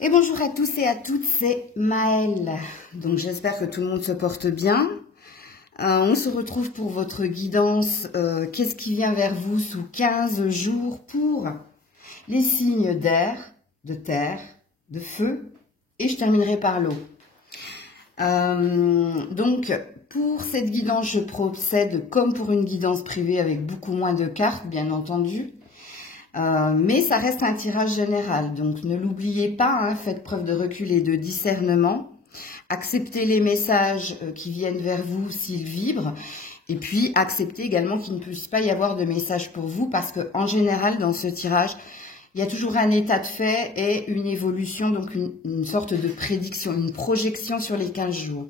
Et bonjour à tous et à toutes, c'est Maëlle. Donc j'espère que tout le monde se porte bien. On se retrouve pour votre guidance. Qu'est-ce qui vient vers vous sous 15 jours pour les signes d'air, de terre, de feu, et je terminerai par l'eau. Donc pour cette guidance, je procède comme pour une guidance privée avec beaucoup moins de cartes, bien entendu. Mais ça reste un tirage général, donc ne l'oubliez pas, hein, faites preuve de recul et de discernement. Acceptez les messages qui viennent vers vous s'ils vibrent. Et puis acceptez également qu'il ne puisse pas y avoir de message pour vous parce qu'en général, dans ce tirage, il y a toujours un état de fait et une évolution, donc une sorte de prédiction, une projection sur les 15 jours.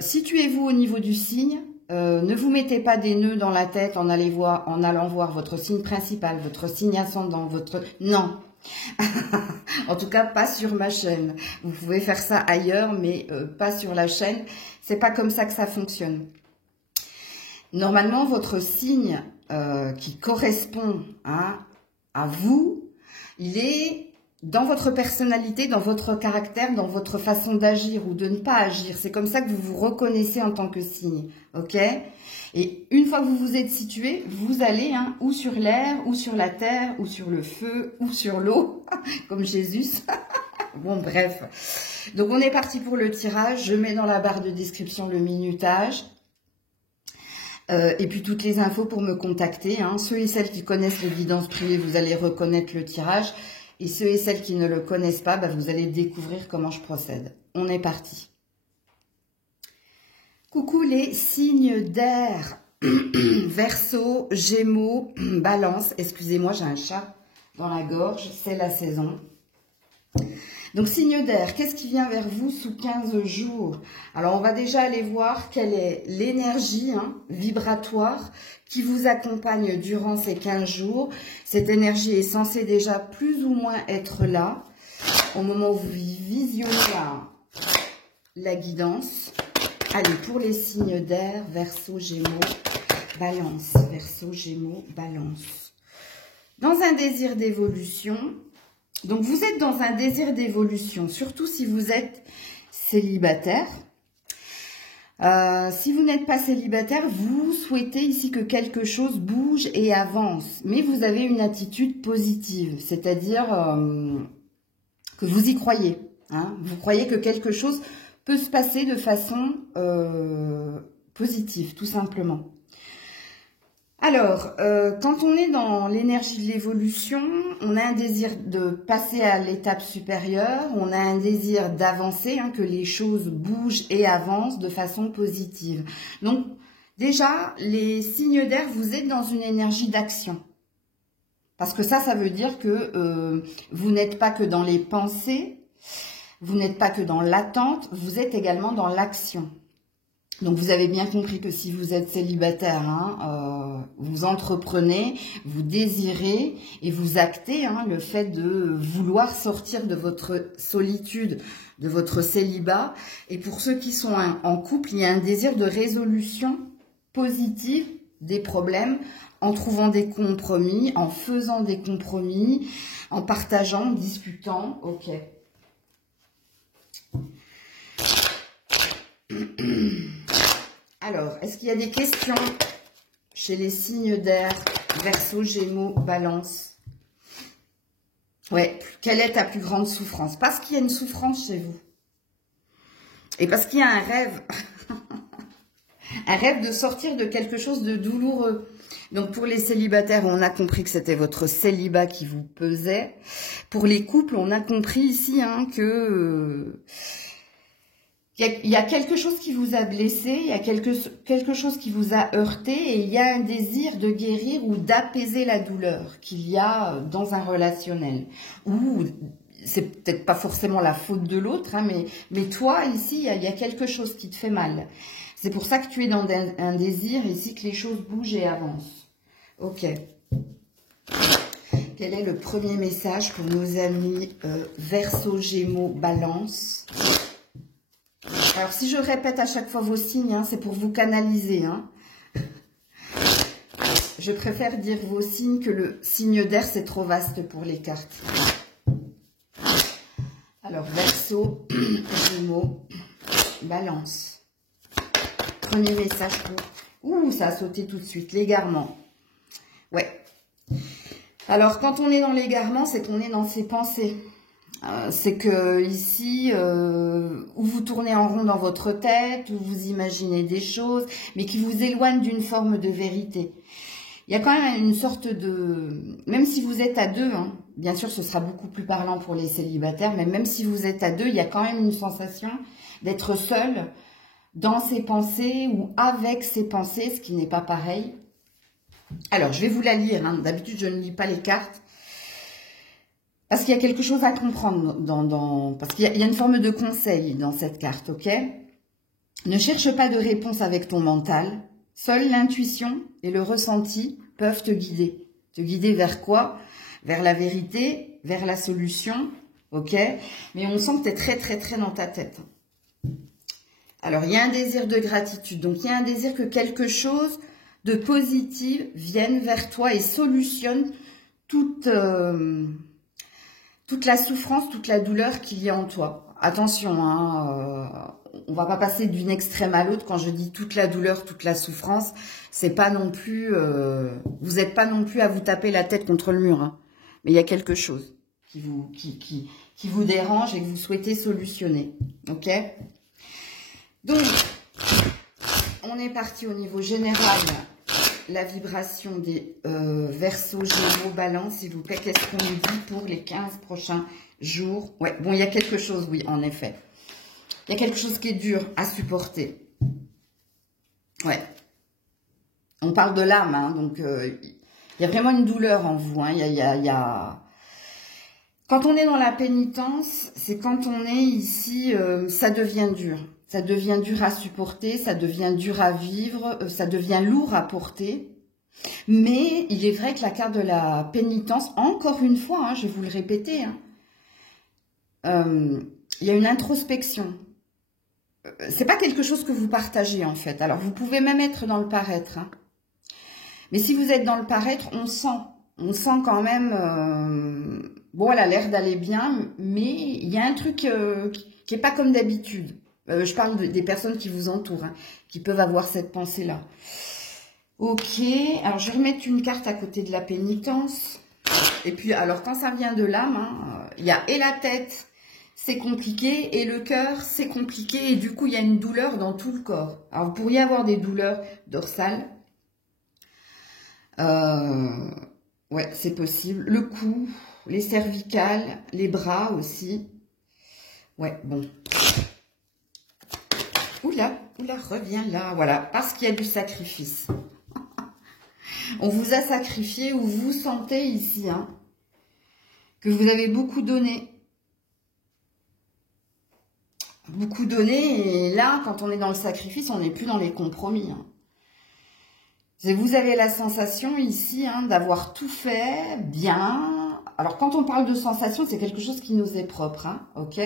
Situez-vous au niveau du signe. Ne vous mettez pas des nœuds dans la tête en allant voir votre signe principal, votre signe ascendant, votre... Non. En tout cas, pas sur ma chaîne. Vous pouvez faire ça ailleurs, mais pas sur la chaîne. C'est pas comme ça que ça fonctionne. Normalement, votre signe qui correspond à vous, il est dans votre personnalité, dans votre caractère, dans votre façon d'agir ou de ne pas agir. C'est comme ça que vous vous reconnaissez en tant que signe, ok? Et une fois que vous vous êtes situé, vous allez ou sur l'air, ou sur la terre, ou sur le feu, ou sur l'eau, comme Jésus. Bon, bref. Donc, on est parti pour le tirage. Je mets dans la barre de description le minutage. Et puis, toutes les infos pour me contacter. Ceux et celles qui connaissent les guidances privées, vous allez reconnaître le tirage. Et ceux et celles qui ne le connaissent pas, vous allez découvrir comment je procède. On est parti. Coucou les signes d'air. Verseau, Gémeaux, Balance. Excusez-moi, j'ai un chat dans la gorge. C'est la saison. Donc, signe d'air, qu'est-ce qui vient vers vous sous 15 jours? Alors, on va déjà aller voir quelle est l'énergie vibratoire qui vous accompagne durant ces 15 jours. Cette énergie est censée déjà plus ou moins être là au moment où vous visionnez la guidance. Allez, pour les signes d'air, Verseau, Gémeaux, Balance. Verseau, Gémeaux, Balance. Dans un désir d'évolution... Donc, vous êtes dans un désir d'évolution, surtout si vous êtes célibataire. Si vous n'êtes pas célibataire, vous souhaitez ici que quelque chose bouge et avance. Mais vous avez une attitude positive, c'est-à-dire que vous y croyez. Vous croyez que quelque chose peut se passer de façon positive, tout simplement. Alors, quand on est dans l'énergie de l'évolution, on a un désir de passer à l'étape supérieure, on a un désir d'avancer, que les choses bougent et avancent de façon positive. Donc, déjà, les signes d'air, vous êtes dans une énergie d'action. Parce que ça veut dire que vous n'êtes pas que dans les pensées, vous n'êtes pas que dans l'attente, vous êtes également dans l'action. Donc, vous avez bien compris que si vous êtes célibataire, vous entreprenez, vous désirez et vous actez le fait de vouloir sortir de votre solitude, de votre célibat. Et pour ceux qui sont en couple, il y a un désir de résolution positive des problèmes en trouvant des compromis, en faisant des compromis, en partageant, en discutant. Ok. Alors, est-ce qu'il y a des questions chez les signes d'air, Verseau, Gémeaux, Balance? Ouais, quelle est ta plus grande souffrance? Parce qu'il y a une souffrance chez vous. Et parce qu'il y a un rêve. Un rêve de sortir de quelque chose de douloureux. Donc, pour les célibataires, on a compris que c'était votre célibat qui vous pesait. Pour les couples, on a compris ici que... Il y a quelque chose qui vous a blessé, il y a quelque chose qui vous a heurté et il y a un désir de guérir ou d'apaiser la douleur qu'il y a dans un relationnel. Ou c'est peut-être pas forcément la faute de l'autre, mais toi, ici, il y a quelque chose qui te fait mal. C'est pour ça que tu es dans un désir ici que les choses bougent et avancent. Ok. Quel est le premier message pour nos amis Verseau, Gémeaux, Balance ? Alors, si je répète à chaque fois vos signes, c'est pour vous canaliser. Je préfère dire vos signes que le signe d'air, c'est trop vaste pour les cartes. Alors, Verseau, Gémeaux, Balance. Premier message pour... Ouh, ça a sauté tout de suite. L'égarement. Ouais. Alors, quand on est dans l'égarement, c'est qu'on est dans ses pensées. C'est que ici, où vous tournez en rond dans votre tête, où vous imaginez des choses, mais qui vous éloignent d'une forme de vérité. Il y a quand même une sorte de... Même si vous êtes à deux, hein, bien sûr ce sera beaucoup plus parlant pour les célibataires, mais même si vous êtes à deux, il y a quand même une sensation d'être seul dans ses pensées ou avec ses pensées, ce qui n'est pas pareil. Alors, je vais vous la lire. Hein. D'habitude, je ne lis pas les cartes. Parce qu'il y a quelque chose à comprendre. Parce qu'il y a une forme de conseil dans cette carte, ok? Ne cherche pas de réponse avec ton mental. Seule l'intuition et le ressenti peuvent te guider. Te guider vers quoi? Vers la vérité, vers la solution, ok? Mais on sent que tu es très, très, très dans ta tête. Alors, il y a un désir de gratitude. Donc, il y a un désir que quelque chose de positif vienne vers toi et solutionne toute la souffrance, toute la douleur qu'il y a en toi. Attention, hein, on va pas passer d'une extrême à l'autre. Quand je dis toute la douleur, toute la souffrance, c'est pas non plus... vous n'êtes pas non plus à vous taper la tête contre le mur. Hein. Mais il y a quelque chose qui vous dérange et que vous souhaitez solutionner. Ok? Donc, on est parti au niveau général. La vibration des Verseaux, Gémeaux, Balance, s'il vous plaît. Qu'est-ce qu'on nous dit pour les 15 prochains jours? Ouais, bon, il y a quelque chose, oui, en effet. Il y a quelque chose qui est dur à supporter. Ouais. On parle de l'âme, hein, donc il y a vraiment une douleur en vous. Hein, il y a... Quand on est dans la pénitence, c'est quand on est ici, ça devient dur. Ça devient dur à supporter, ça devient dur à vivre, ça devient lourd à porter. Mais il est vrai que la carte de la pénitence, encore une fois, hein, je vais vous le répéter, hein, il y a une introspection. C'est pas quelque chose que vous partagez en fait. Alors vous pouvez même être dans le paraître. Hein. Mais si vous êtes dans le paraître, on sent quand même... bon, elle a l'air d'aller bien, mais il y a un truc qui est pas comme d'habitude. Je parle des personnes qui vous entourent, hein, qui peuvent avoir cette pensée-là. Ok, alors je vais remettre une carte à côté de la pénitence. Et puis, alors quand ça vient de l'âme, hein, il y a et la tête, c'est compliqué, et le cœur, c'est compliqué, et du coup, il y a une douleur dans tout le corps. Alors, vous pourriez avoir des douleurs dorsales. Ouais, c'est possible. Le cou, les cervicales, les bras aussi. Ouais, bon. Oula, reviens là, voilà, parce qu'il y a du sacrifice. On vous a sacrifié, ou vous sentez ici, hein, que vous avez beaucoup donné. Beaucoup donné, et là, quand on est dans le sacrifice, on n'est plus dans les compromis. Hein. Vous avez la sensation ici, hein, d'avoir tout fait bien. Alors, quand on parle de sensation, c'est quelque chose qui nous est propre, hein, ok?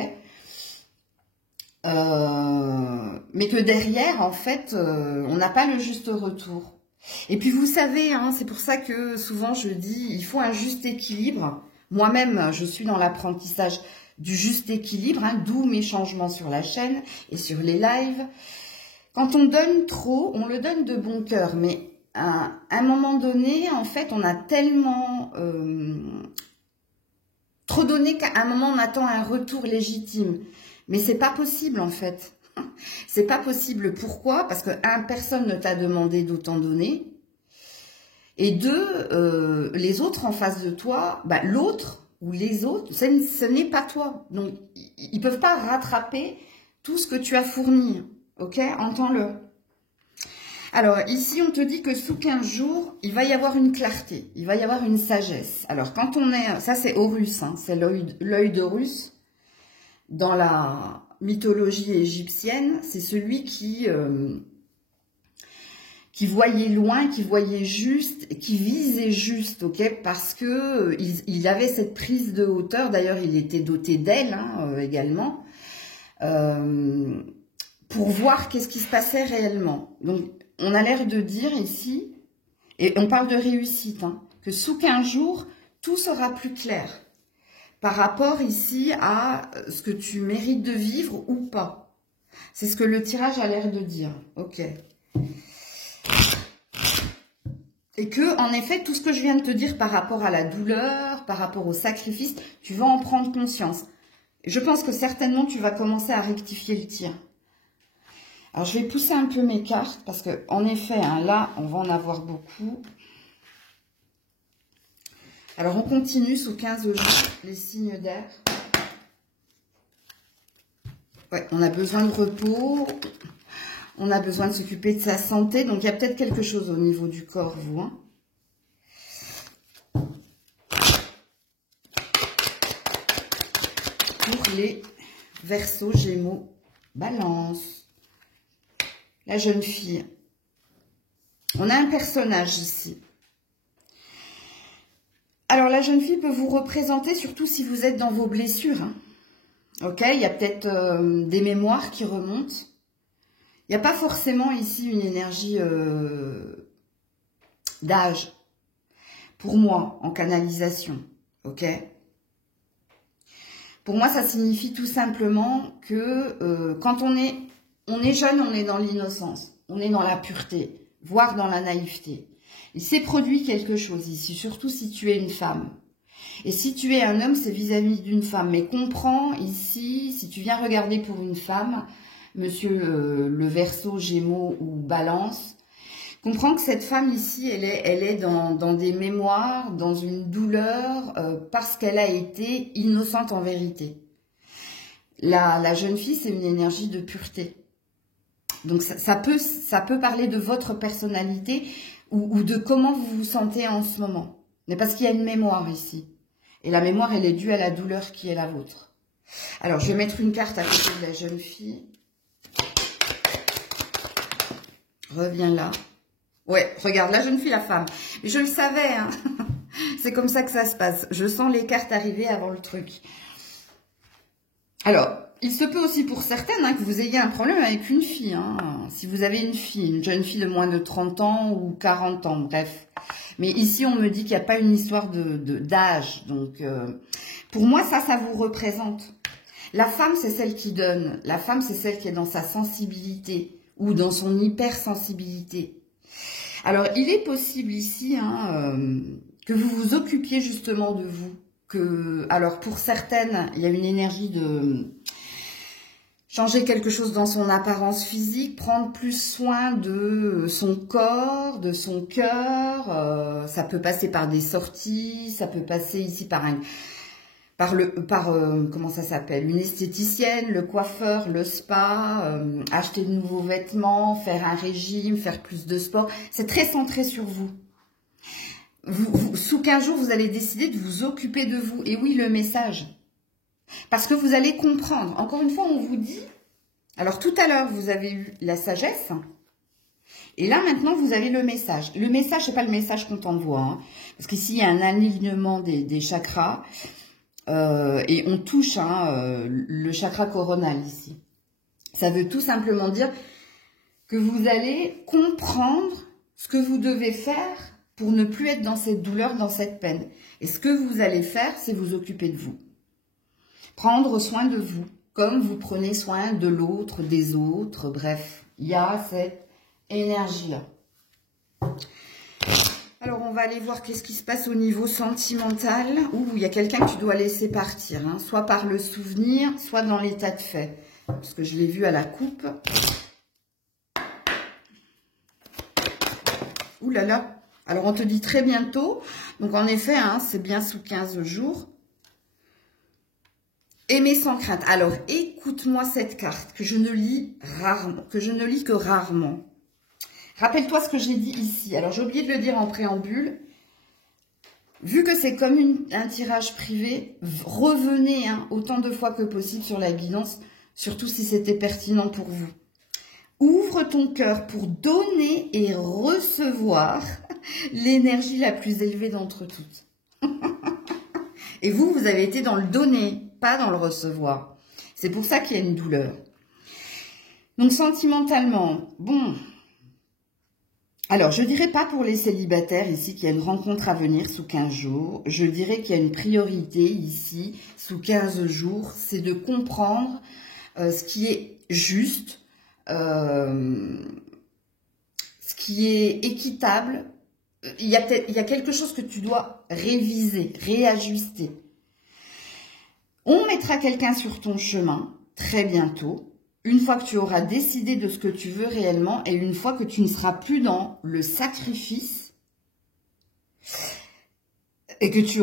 Mais que derrière, en fait, on n'a pas le juste retour. Et puis, vous savez, hein, c'est pour ça que souvent je dis, il faut un juste équilibre. Moi-même, je suis dans l'apprentissage du juste équilibre, hein, d'où mes changements sur la chaîne et sur les lives. Quand on donne trop, on le donne de bon cœur, mais à un moment donné, en fait, on a tellement trop donné qu'à un moment, on attend un retour légitime. Mais c'est pas possible, en fait. C'est pas possible. Pourquoi? Parce que, un, personne ne t'a demandé d'autant donner. Et deux, les autres en face de toi, bah, l'autre ou les autres, ce n'est pas toi. Donc, ils peuvent pas rattraper tout ce que tu as fourni. Ok? Entends-le. Alors, ici, on te dit que sous 15 jours, il va y avoir une clarté. Il va y avoir une sagesse. Alors, quand on est... Ça, c'est Horus, hein, c'est l'œil d'Horus. Dans la mythologie égyptienne, c'est celui qui voyait loin, qui voyait juste, qui visait juste, ok, parce que il avait cette prise de hauteur. D'ailleurs, il était doté d'ailes, hein, également, pour voir qu'est-ce qui se passait réellement. Donc, on a l'air de dire ici, et on parle de réussite, hein, que sous 15 jours, tout sera plus clair. par rapport ici à ce que tu mérites de vivre ou pas. C'est ce que le tirage a l'air de dire. Ok. Et que, en effet, tout ce que je viens de te dire par rapport à la douleur, par rapport au sacrifice, tu vas en prendre conscience. Je pense que certainement, tu vas commencer à rectifier le tir. Alors, je vais pousser un peu mes cartes parce que, en effet, hein, là, on va en avoir beaucoup. Alors, on continue sous 15 jours, les signes d'air. Ouais, on a besoin de repos. On a besoin de s'occuper de sa santé. Donc, il y a peut-être quelque chose au niveau du corps, vous. Hein. Pour les Verseaux, Gémeaux, Balance. La jeune fille. On a un personnage ici. Alors, la jeune fille peut vous représenter, surtout si vous êtes dans vos blessures. Hein. Ok, il y a peut-être des mémoires qui remontent. Il n'y a pas forcément ici une énergie d'âge, pour moi, en canalisation, ok? Pour moi, ça signifie tout simplement que quand on est jeune, on est dans l'innocence, on est dans la pureté, voire dans la naïveté. Il s'est produit quelque chose ici, surtout si tu es une femme. Et si tu es un homme, c'est vis-à-vis d'une femme. Mais comprends ici, si tu viens regarder pour une femme... Monsieur le Verseau, Gémeaux ou Balance, comprends que cette femme ici, elle est dans des mémoires, dans une douleur, parce qu'elle a été innocente en vérité. La jeune fille, c'est une énergie de pureté. Donc ça peut parler de votre personnalité ou de comment vous vous sentez en ce moment. Mais parce qu'il y a une mémoire ici. Et la mémoire, elle est due à la douleur qui est la vôtre. Alors, je vais mettre une carte à côté de la jeune fille. Reviens là. Ouais, regarde, la jeune fille, la femme. Mais je le savais, hein. C'est comme ça que ça se passe. Je sens les cartes arriver avant le truc. Alors, il se peut aussi pour certaines hein, que vous ayez un problème avec une fille. Hein. Si vous avez une fille, une jeune fille de moins de 30 ans ou 40 ans, bref. Mais ici, on me dit qu'il n'y a pas une histoire d'âge. Donc, pour moi, ça vous représente. La femme, c'est celle qui donne. La femme, c'est celle qui est dans sa sensibilité. Ou dans son hypersensibilité. Alors, il est possible ici hein, que vous vous occupiez justement de vous. Alors, pour certaines, il y a une énergie de changer quelque chose dans son apparence physique, prendre plus soin de son corps, de son cœur. Ça peut passer par des sorties, ça peut passer ici par comment ça s'appelle, une esthéticienne, le coiffeur, le spa, acheter de nouveaux vêtements, faire un régime, faire plus de sport. C'est très centré sur vous. Sous 15 jours, vous allez décider de vous occuper de vous. Et oui, le message. Parce que vous allez comprendre. Encore une fois, on vous dit... Alors, tout à l'heure, vous avez eu la sagesse. Et là, maintenant, vous avez le message. Le message, c'est pas le message qu'on t'envoie. Hein, parce qu'ici, il y a un alignement des chakras. Et on touche hein, le chakra coronal ici. Ça veut tout simplement dire que vous allez comprendre ce que vous devez faire pour ne plus être dans cette douleur, dans cette peine. Et ce que vous allez faire, c'est vous occuper de vous. Prendre soin de vous, comme vous prenez soin de l'autre, des autres, bref. Il y a cette énergie-là. Alors, on va aller voir qu'est-ce qui se passe au niveau sentimental. Ouh, il y a quelqu'un que tu dois laisser partir, hein, soit par le souvenir, soit dans l'état de fait. Parce que je l'ai vu à la coupe. Ouh là là. Alors, on te dit très bientôt. Donc, en effet, hein, c'est bien sous 15 jours. Aimer sans crainte. Alors, écoute-moi cette carte que je ne lis rarement, que je ne lis que rarement. Rappelle-toi ce que j'ai dit ici. Alors, j'ai oublié de le dire en préambule. Vu que c'est comme un tirage privé, revenez hein, autant de fois que possible sur la guidance, surtout si c'était pertinent pour vous. Ouvre ton cœur pour donner et recevoir l'énergie la plus élevée d'entre toutes. Et vous avez été dans le donner, pas dans le recevoir. C'est pour ça qu'il y a une douleur. Donc, sentimentalement, bon... Alors, je dirais pas pour les célibataires ici qu'il y a une rencontre à venir sous 15 jours. Je dirais qu'il y a une priorité ici sous 15 jours. C'est de comprendre ce qui est juste, ce qui est équitable. Il y a quelque chose que tu dois réviser, réajuster. On mettra quelqu'un sur ton chemin très bientôt. Une fois que tu auras décidé de ce que tu veux réellement et une fois que tu ne seras plus dans le sacrifice et que tu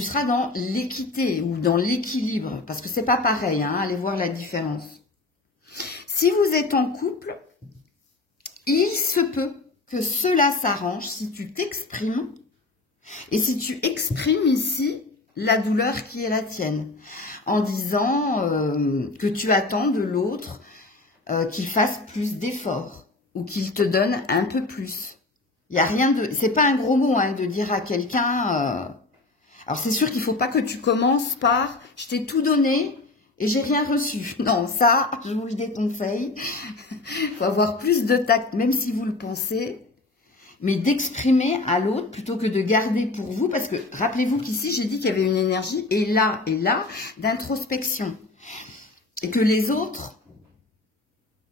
seras dans l'équité ou dans l'équilibre, parce que c'est pas pareil, hein, allez voir la différence. Si vous êtes en couple, il se peut que cela s'arrange si tu t'exprimes et si tu exprimes ici la douleur qui est la tienne. En disant que tu attends de l'autre qu'il fasse plus d'efforts ou qu'il te donne un peu plus. Il y a rien de, c'est pas un gros mot hein, de dire à quelqu'un. Alors c'est sûr qu'il faut pas que tu commences par je t'ai tout donné et j'ai rien reçu. Non, ça, je vous le déconseille. Faut avoir plus de tact, même si vous le pensez. Mais d'exprimer à l'autre plutôt que de garder pour vous, parce que rappelez-vous qu'ici, j'ai dit qu'il y avait une énergie, et là, d'introspection. Et que les autres,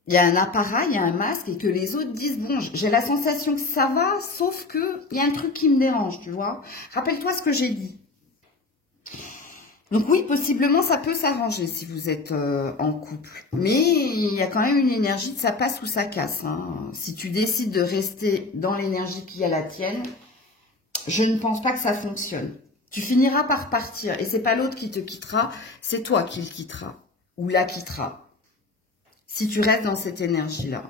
il y a un appareil, il y a un masque, et que les autres disent, bon, j'ai la sensation que ça va, sauf que il y a un truc qui me dérange, tu vois. Rappelle-toi ce que j'ai dit. Donc oui, possiblement, ça peut s'arranger si vous êtes en couple. Mais il y a quand même une énergie de ça passe ou ça casse. Hein. Si tu décides de rester dans l'énergie qui est la tienne, je ne pense pas que ça fonctionne. Tu finiras par partir. Et c'est pas l'autre qui te quittera, c'est toi qui le quitteras. Ou la quittera. Si tu restes dans cette énergie-là.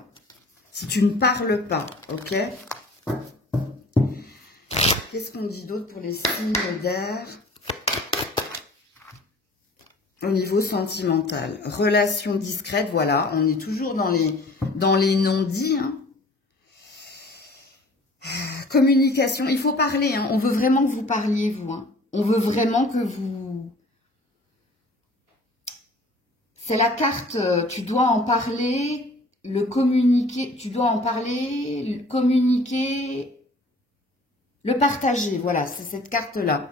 Si tu ne parles pas, ok? Qu'est-ce qu'on dit d'autre pour les signes d'air ? Au niveau sentimental, relation discrète, voilà, on est toujours dans les non-dits. Hein. Communication, il faut parler, hein. On veut vraiment que vous parliez, vous. Hein. On veut vraiment que vous... C'est la carte, tu dois en parler, le communiquer, tu dois en parler, le communiquer, le partager, voilà, c'est cette carte-là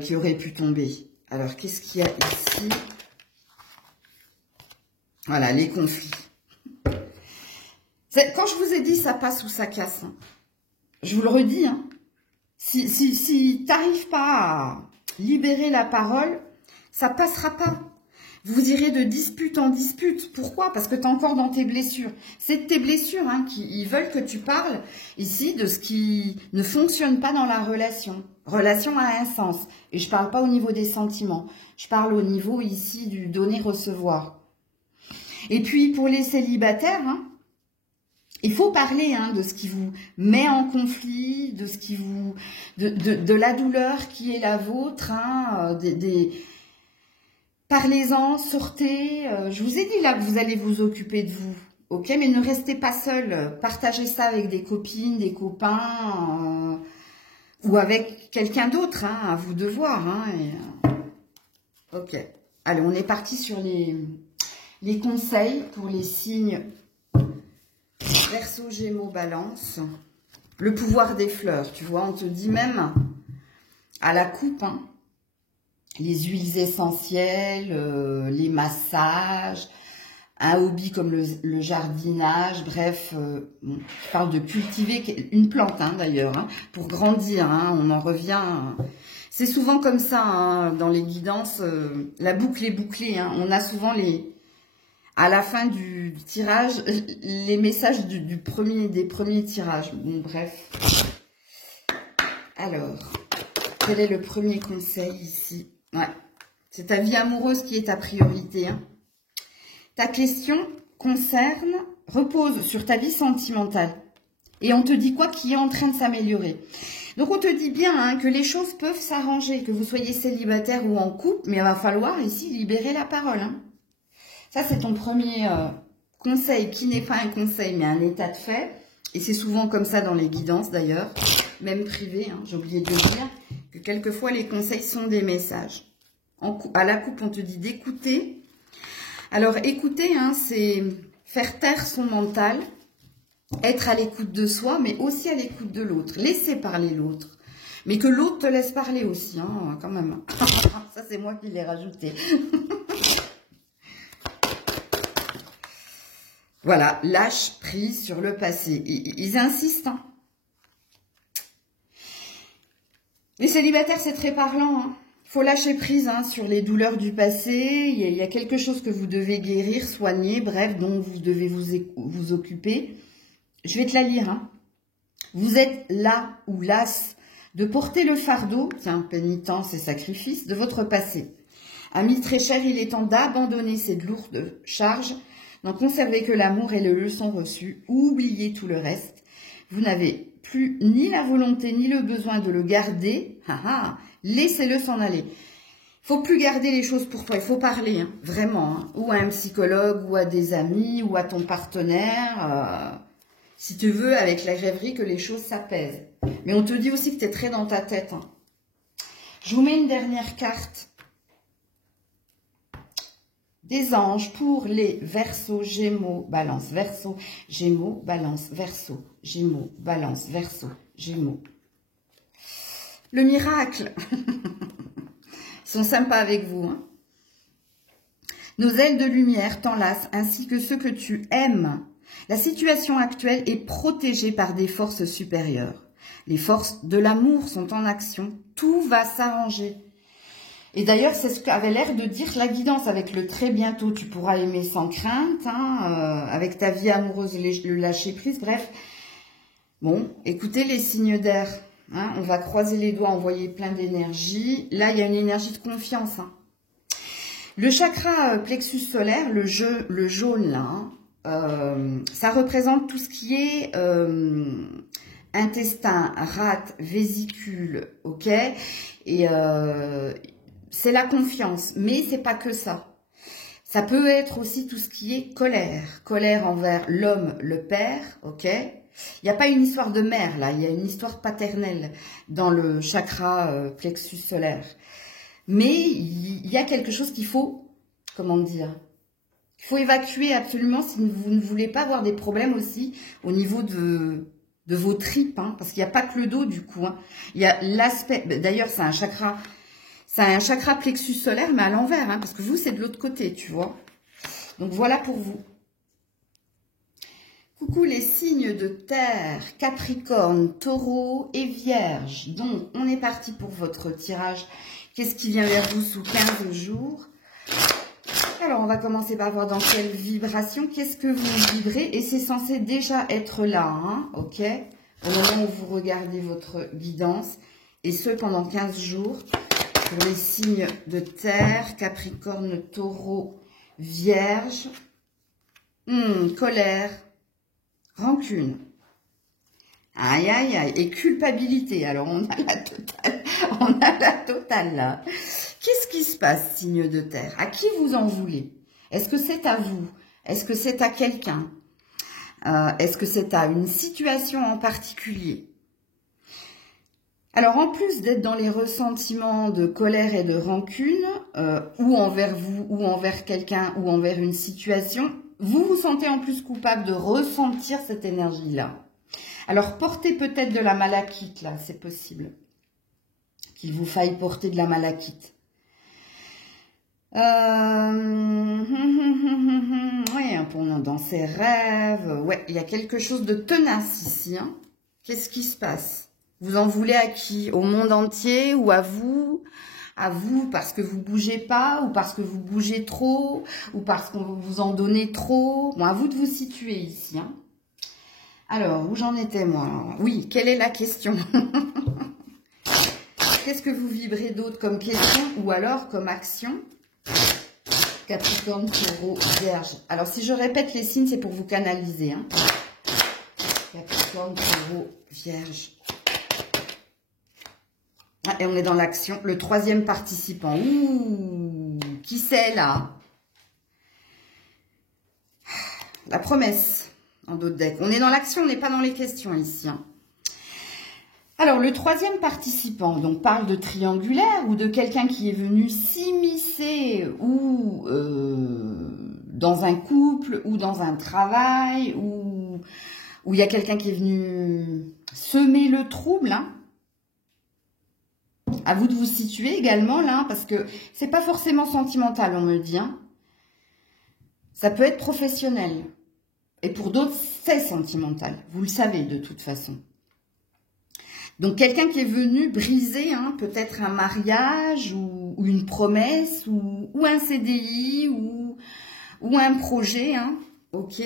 qui aurait pu tomber. Alors, qu'est-ce qu'il y a ici? Voilà, les conflits. Quand je vous ai dit ça passe ou ça casse, hein, je vous le redis, hein, si tu n'arrives pas à libérer la parole, ça ne passera pas. Vous irez de dispute en dispute. Pourquoi? Parce que tu es encore dans tes blessures. C'est de tes blessures hein, ils veulent que tu parles ici de ce qui ne fonctionne pas dans la relation. Relation a un sens. Et je ne parle pas au niveau des sentiments. Je parle au niveau ici du donner-recevoir. Et puis pour les célibataires, hein, il faut parler hein, de ce qui vous met en conflit, de ce qui vous, de la douleur qui est la vôtre, hein, parlez-en, sortez. Je vous ai dit là que vous allez vous occuper de vous, ok? Mais ne restez pas seul. Partagez ça avec des copines, des copains, ou avec quelqu'un d'autre, hein, à vous de voir. Hein, ok. Allez, on est parti sur les conseils pour les signes Verseau, Gémeaux, Balance. Le pouvoir des fleurs, tu vois, on te dit même à la coupe, hein, les huiles essentielles, les massages, un hobby comme le jardinage, bref, bon, je parle de cultiver une plante hein, d'ailleurs, hein, pour grandir, hein, on en revient. Hein. C'est souvent comme ça hein, dans les guidances, la boucle est bouclée, hein, on a souvent à la fin du tirage, les messages des premiers tirages. Bon, bref. Alors, quel est le premier conseil ici? Ouais, c'est ta vie amoureuse qui est ta priorité. Hein. Ta question repose sur ta vie sentimentale. Et on te dit quoi qui est en train de s'améliorer. Donc on te dit bien hein, que les choses peuvent s'arranger, que vous soyez célibataire ou en couple, mais il va falloir ici libérer la parole. Hein. Ça, c'est ton premier conseil, qui n'est pas un conseil, mais un état de fait. Et c'est souvent comme ça dans les guidances, d'ailleurs, même privées. Hein, j'ai oublié de le dire, que quelquefois, les conseils sont des messages. À la coupe, on te dit d'écouter. Alors, écouter, hein, c'est faire taire son mental Être à l'écoute de soi, mais aussi à l'écoute de l'autre. Laisser parler l'autre. Mais que l'autre te laisse parler aussi, hein, quand même. Ça, c'est moi qui l'ai rajouté. Voilà, lâche prise sur le passé. Ils insistent, hein. Les célibataires, c'est très parlant, hein. Faut lâcher prise, hein, sur les douleurs du passé. Il y a quelque chose que vous devez guérir, soigner, bref, dont vous devez vous occuper. Je vais te la lire, hein. Vous êtes là ou las de porter le fardeau, tiens, pénitence et sacrifice, de votre passé. Amis très chers, il est temps d'abandonner cette lourde charge, n'en conserver que l'amour et les leçons reçues, oubliez tout le reste. Vous n'avez plus ni la volonté ni le besoin de le garder, laissez-le s'en aller. Faut plus garder les choses pour toi, il faut parler, hein, vraiment, hein, ou à un psychologue, ou à des amis, ou à ton partenaire, si tu veux, avec la rêverie, que les choses s'apaisent. Mais on te dit aussi que tu es très dans ta tête. Hein. Je vous mets une dernière carte des anges pour les Verseaux, Gémeaux, Balance, Verseau, Gémeaux, Balance, Verseau, Gémeaux, Balance, Verseau, Gémeaux. Le miracle. Ils sont sympas avec vous. Hein. Nos ailes de lumière t'enlacent ainsi que ceux que tu aimes. La situation actuelle est protégée par des forces supérieures. Les forces de l'amour sont en action. Tout va s'arranger. Et d'ailleurs, c'est ce qu'avait l'air de dire la guidance avec le très bientôt. Tu pourras aimer sans crainte, hein, avec ta vie amoureuse, le lâcher prise. Bref, bon, écoutez les signes d'air. Hein, on va croiser les doigts, envoyer plein d'énergie. Là, il y a une énergie de confiance. Hein. Le chakra plexus solaire, le jaune là, hein, ça représente tout ce qui est intestin, rate, vésicule, ok. Et c'est la confiance, mais c'est pas que ça. Ça peut être aussi tout ce qui est colère, colère envers l'homme, le père, ok. Il n'y a pas une histoire de mère là, il y a une histoire paternelle dans le chakra plexus solaire. Mais il y a quelque chose qu'il faut, comment dire, il faut évacuer absolument si vous ne voulez pas avoir des problèmes aussi au niveau de vos tripes, hein, parce qu'il n'y a pas que le dos du coup. Hein. Il y a l'aspect, d'ailleurs c'est un chakra plexus solaire mais à l'envers, hein, parce que vous c'est de l'autre côté, tu vois. Donc voilà pour vous. Coucou les signes de terre, Capricorne, Taureau et Vierge. Donc on est parti pour votre tirage. Qu'est-ce qui vient vers vous sous 15 jours? Alors, on va commencer par voir dans quelle vibration, qu'est-ce que vous vibrez. Et c'est censé déjà être là, hein, ok? Au moment où vous regardez votre guidance. Et ce, pendant 15 jours, pour les signes de terre, Capricorne, Taureau, Vierge. Colère, rancune. Aïe, aïe, aïe. Et culpabilité. Alors, on a la totale. On a la totale, là. Qu'est-ce qui se passe, signe de terre? À qui vous en voulez? Est-ce que c'est à vous? Est-ce que c'est à quelqu'un? Est-ce que c'est à une situation en particulier? Alors, en plus d'être dans les ressentiments de colère et de rancune, ou envers vous, ou envers quelqu'un, ou envers une situation, vous vous sentez en plus coupable de ressentir cette énergie-là. Alors, portez peut-être de la malachite, là, c'est possible. Qu'il vous faille porter de la malachite. Oui, dans ses rêves. Ouais, il y a quelque chose de tenace ici. Hein. Qu'est-ce qui se passe? Vous en voulez à qui? Au monde entier ou à vous? À vous parce que vous bougez pas, ou parce que vous bougez trop, ou parce qu'on vous en donnez trop. Bon, à vous de vous situer ici. Hein. Alors, où j'en étais, moi? Oui, quelle est la question? Qu'est-ce que vous vibrez d'autre comme question ou alors comme action? Capricorne, Taureau, Vierge. Alors, si je répète les signes, c'est pour vous canaliser. Hein. Capricorne, Taureau, Vierge. Ah, et on est dans l'action. Le troisième participant. Ouh, qui c'est là? La promesse. En dos de deck. On est dans l'action, on n'est pas dans les questions ici. Hein. Alors, le troisième participant, donc, parle de triangulaire ou de quelqu'un qui est venu s'immiscer ou dans un couple ou dans un travail ou Ou il y a quelqu'un qui est venu semer le trouble, hein. À vous de vous situer également là, parce que c'est pas forcément sentimental, on me dit, hein. Ça peut être professionnel. Et pour d'autres, c'est sentimental. Vous le savez de toute façon. Donc, quelqu'un qui est venu briser, hein, peut-être un mariage ou une promesse ou un CDI ou un projet, hein. Ok.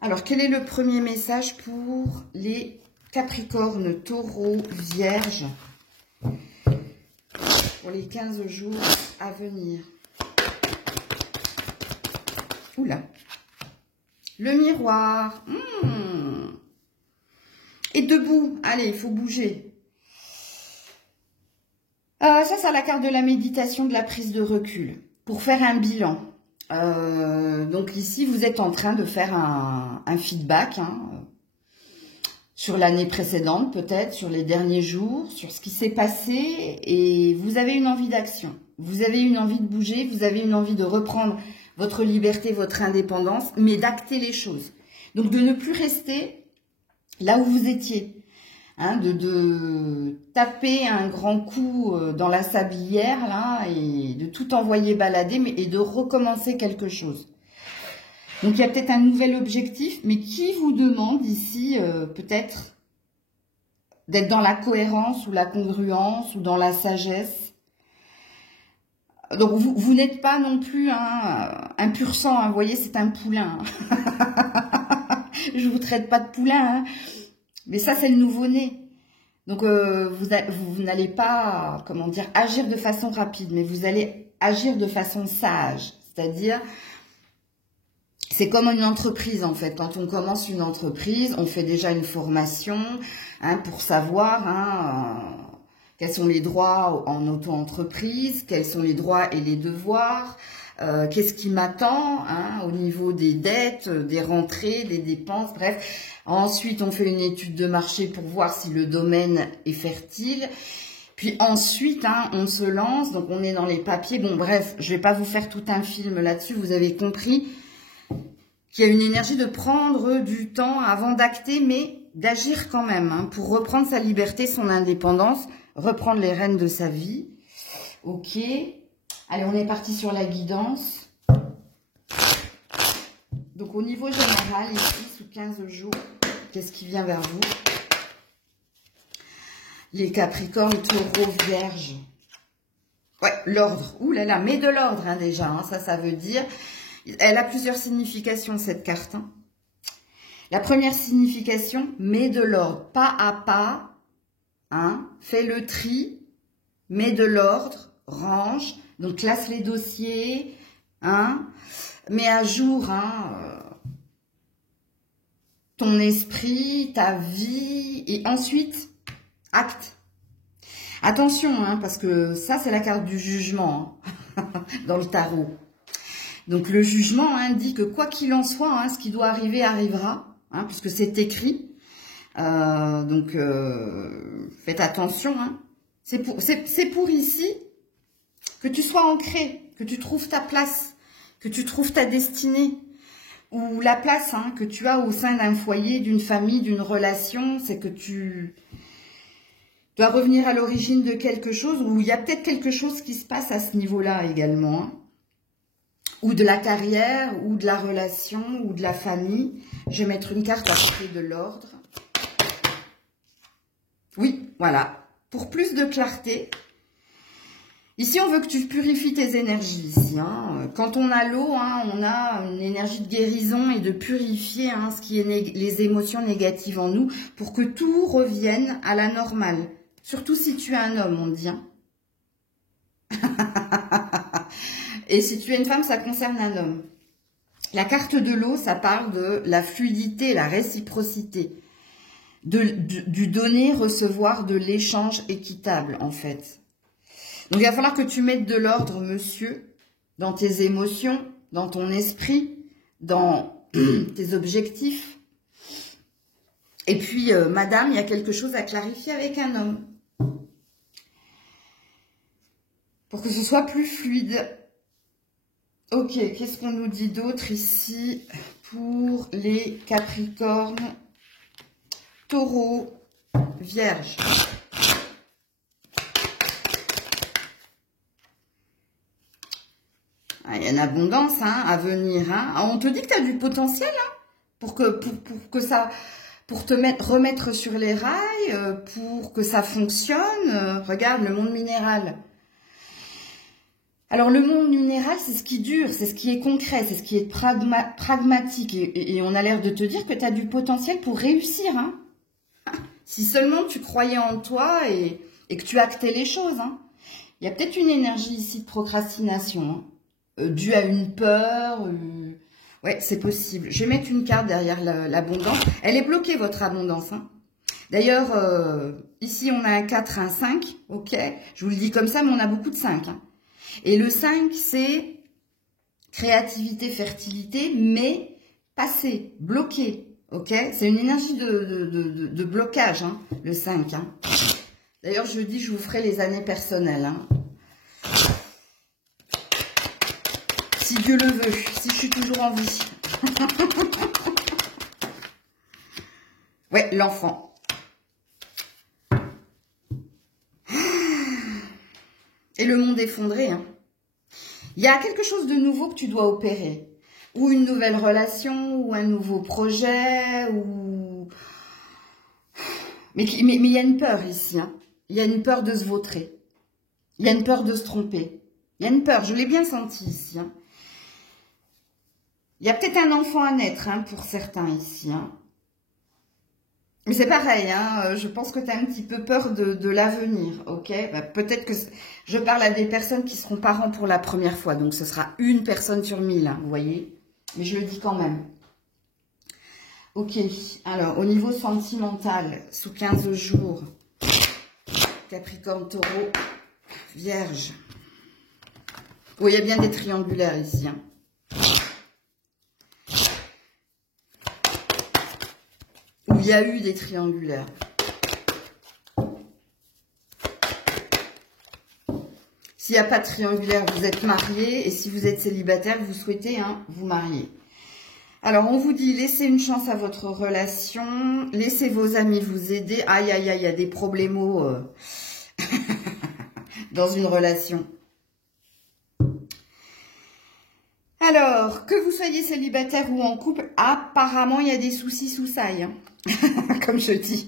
Alors, quel est le premier message pour les Capricornes, Taureaux, Vierges pour les 15 jours à venir? Oula. Le miroir. Et debout. Allez, il faut bouger. Ça, c'est la carte de la méditation, de la prise de recul. Pour faire un bilan. Donc ici, vous êtes en train de faire un feedback, hein, sur l'année précédente, peut-être, sur les derniers jours, sur ce qui s'est passé. Et vous avez une envie d'action. Vous avez une envie de bouger. Vous avez une envie de reprendre votre liberté, votre indépendance, mais d'acter les choses. Donc, de ne plus rester là où vous étiez. Hein, de taper un grand coup dans la sablière, là, et de tout envoyer balader, et de recommencer quelque chose. Donc, il y a peut-être un nouvel objectif, mais qui vous demande ici, peut-être, d'être dans la cohérence, ou la congruence, ou dans la sagesse. Donc, vous n'êtes pas non plus un pur sang, hein, vous voyez, c'est un poulain. Je vous traite pas de poulain, hein, mais ça, c'est le nouveau-né. Donc, vous n'allez pas, comment dire, agir de façon rapide, mais vous allez agir de façon sage. C'est-à-dire, c'est comme une entreprise, en fait. Quand on commence une entreprise, on fait déjà une formation, hein, pour savoir, hein, quels sont les droits en auto-entreprise, quels sont les droits et les devoirs, qu'est-ce qui m'attend, hein, au niveau des dettes, des rentrées, des dépenses, bref. Ensuite, on fait une étude de marché pour voir si le domaine est fertile. Puis ensuite, hein, on se lance, donc on est dans les papiers. Bon, bref, je vais pas vous faire tout un film là-dessus, vous avez compris qu'il y a une énergie de prendre du temps avant d'acter, mais d'agir quand même, hein, pour reprendre sa liberté, son indépendance, reprendre les rênes de sa vie. Ok. Allez, on est parti sur la guidance. Donc, au niveau général, ici, sous 15 jours, qu'est-ce qui vient vers vous? Les Capricornes, Taureaux, Vierges. Ouais, l'ordre. Ouh là là, mais de l'ordre, hein, déjà. Hein, ça veut dire... Elle a plusieurs significations, cette carte. Hein. La première signification, mets de l'ordre. Pas à pas. Hein, fais le tri. Mets de l'ordre. Range. Donc, classe les dossiers. Hein, mets à jour, hein, ton esprit, ta vie. Et ensuite, acte. Attention, hein, parce que ça, c'est la carte du jugement, hein, dans le tarot. Donc, le jugement indique que quoi qu'il en soit, hein, ce qui doit arriver arrivera, hein, puisque c'est écrit. Donc, faites attention. Hein. C'est pour ici que tu sois ancré, que tu trouves ta place, que tu trouves ta destinée. Ou la place, hein, que tu as au sein d'un foyer, d'une famille, d'une relation, c'est que tu dois revenir à l'origine de quelque chose, ou il y a peut-être quelque chose qui se passe à ce niveau-là également. Hein. Ou de la carrière, ou de la relation, ou de la famille. Je vais mettre une carte à côté de l'ordre. Oui, voilà. Pour plus de clarté. Ici, on veut que tu purifies tes énergies. Ici, hein. Quand on a l'eau, hein, on a une énergie de guérison et de purifier, hein, ce qui est les émotions négatives en nous pour que tout revienne à la normale. Surtout si tu es un homme, on dit. Hein. Et si tu es une femme, ça concerne un homme. La carte de l'eau, ça parle de la fluidité, la réciprocité. Du donner, recevoir, de l'échange équitable, en fait. Donc, il va falloir que tu mettes de l'ordre, monsieur, dans tes émotions, dans ton esprit, dans tes objectifs. Et puis, madame, il y a quelque chose à clarifier avec un homme. Pour que ce soit plus fluide. Ok, qu'est-ce qu'on nous dit d'autre ici pour les Capricornes, Taureaux, Vierge? Ah, il y a une abondance hein, à venir. Hein. Ah, on te dit que tu as du potentiel hein, pour que ça, pour te remettre sur les rails, pour que ça fonctionne. Regarde le monde minéral. Alors le monde minéral, c'est ce qui dure, c'est ce qui est concret, c'est ce qui est pragmatique. Et on a l'air de te dire que tu as du potentiel pour réussir. Hein. Si seulement tu croyais en toi et que tu actais les choses. Hein. Il y a peut-être une énergie ici de procrastination, hein, due à une peur. Ouais, c'est possible. Je vais mettre une carte derrière l'abondance. Elle est bloquée, votre abondance. Hein. D'ailleurs, ici, on a un 4, un 5. Ok, je vous le dis comme ça, mais on a beaucoup de 5. Hein. Et le 5, c'est créativité, fertilité, mais passé, bloqué. Ok, c'est une énergie de blocage, hein, le 5. Hein. D'ailleurs, je dis, je vous ferai les années personnelles. Hein. Si Dieu le veut, si je suis toujours en vie. Ouais, l'enfant. Et le monde effondré. Hein. Il y a quelque chose de nouveau que tu dois opérer. Ou une nouvelle relation, ou un nouveau projet, ou... Mais il y a une peur ici. Hein. Il y a une peur de se vautrer. Il y a une peur de se tromper. Il y a une peur, je l'ai bien senti ici. Hein. Il y a peut-être un enfant à naître hein, pour certains ici. Hein. Mais c'est pareil, hein, je pense que tu as un petit peu peur de l'avenir, ok? Bah, peut-être que je parle à des personnes qui seront parents pour la première fois, donc ce sera une personne sur 1000, hein, vous voyez? Mais je le dis quand même. Ok, alors au niveau sentimental, sous 15 jours, Capricorne, Taureau, Vierge. Oh, il y a bien des triangulaires ici, hein. Où il y a eu des triangulaires. S'il n'y a pas de triangulaire, vous êtes marié. Et si vous êtes célibataire, vous souhaitez hein, vous marier. Alors, on vous dit, laissez une chance à votre relation. Laissez vos amis vous aider. Aïe, aïe, aïe, il y a des problèmes dans une relation. Alors, que vous soyez célibataire ou en couple, apparemment, il y a des soucis sous saille. Hein. Comme je dis.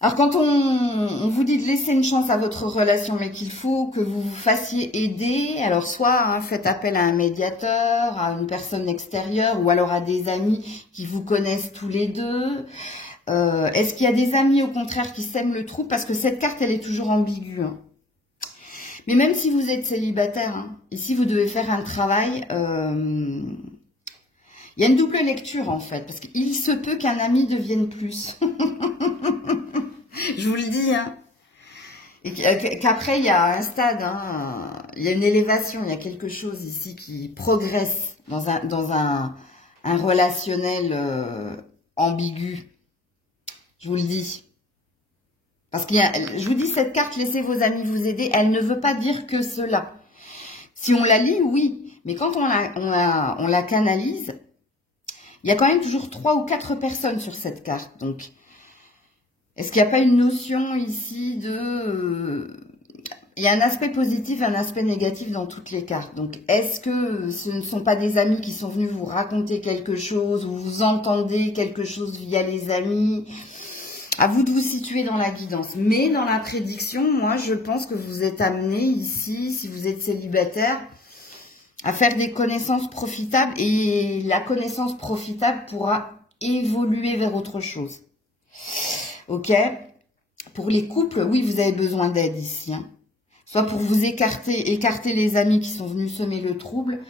Alors, quand on vous dit de laisser une chance à votre relation, mais qu'il faut que vous vous fassiez aider, alors soit hein, faites appel à un médiateur, à une personne extérieure, ou alors à des amis qui vous connaissent tous les deux. Est-ce qu'il y a des amis, au contraire, qui sèment le trou? Parce que cette carte, elle est toujours ambiguë. Hein. Mais même si vous êtes célibataire, hein, ici, vous devez faire un travail... Il y a une double lecture, en fait, parce qu'il se peut qu'un ami devienne plus. Je vous le dis, hein. Et qu'après, il y a un stade, hein, il y a une élévation, il y a quelque chose ici qui progresse dans un relationnel ambigu. Je vous le dis. Parce qu'il y a, je vous dis, cette carte, laissez vos amis vous aider, elle ne veut pas dire que cela. Si on la lit, oui. Mais quand on la canalise, il y a quand même toujours 3 ou 4 personnes sur cette carte. Donc, est-ce qu'il n'y a pas une notion ici de... il y a un aspect positif, un aspect négatif dans toutes les cartes. Donc, est-ce que ce ne sont pas des amis qui sont venus vous raconter quelque chose, ou vous entendez quelque chose via les amis? À vous de vous situer dans la guidance. Mais dans la prédiction, moi, je pense que vous êtes amené ici, si vous êtes célibataire, à faire des connaissances profitables. Et la connaissance profitable pourra évoluer vers autre chose. Ok? Pour les couples, oui, vous avez besoin d'aide ici. Hein. Soit pour vous écarter les amis qui sont venus semer le trouble,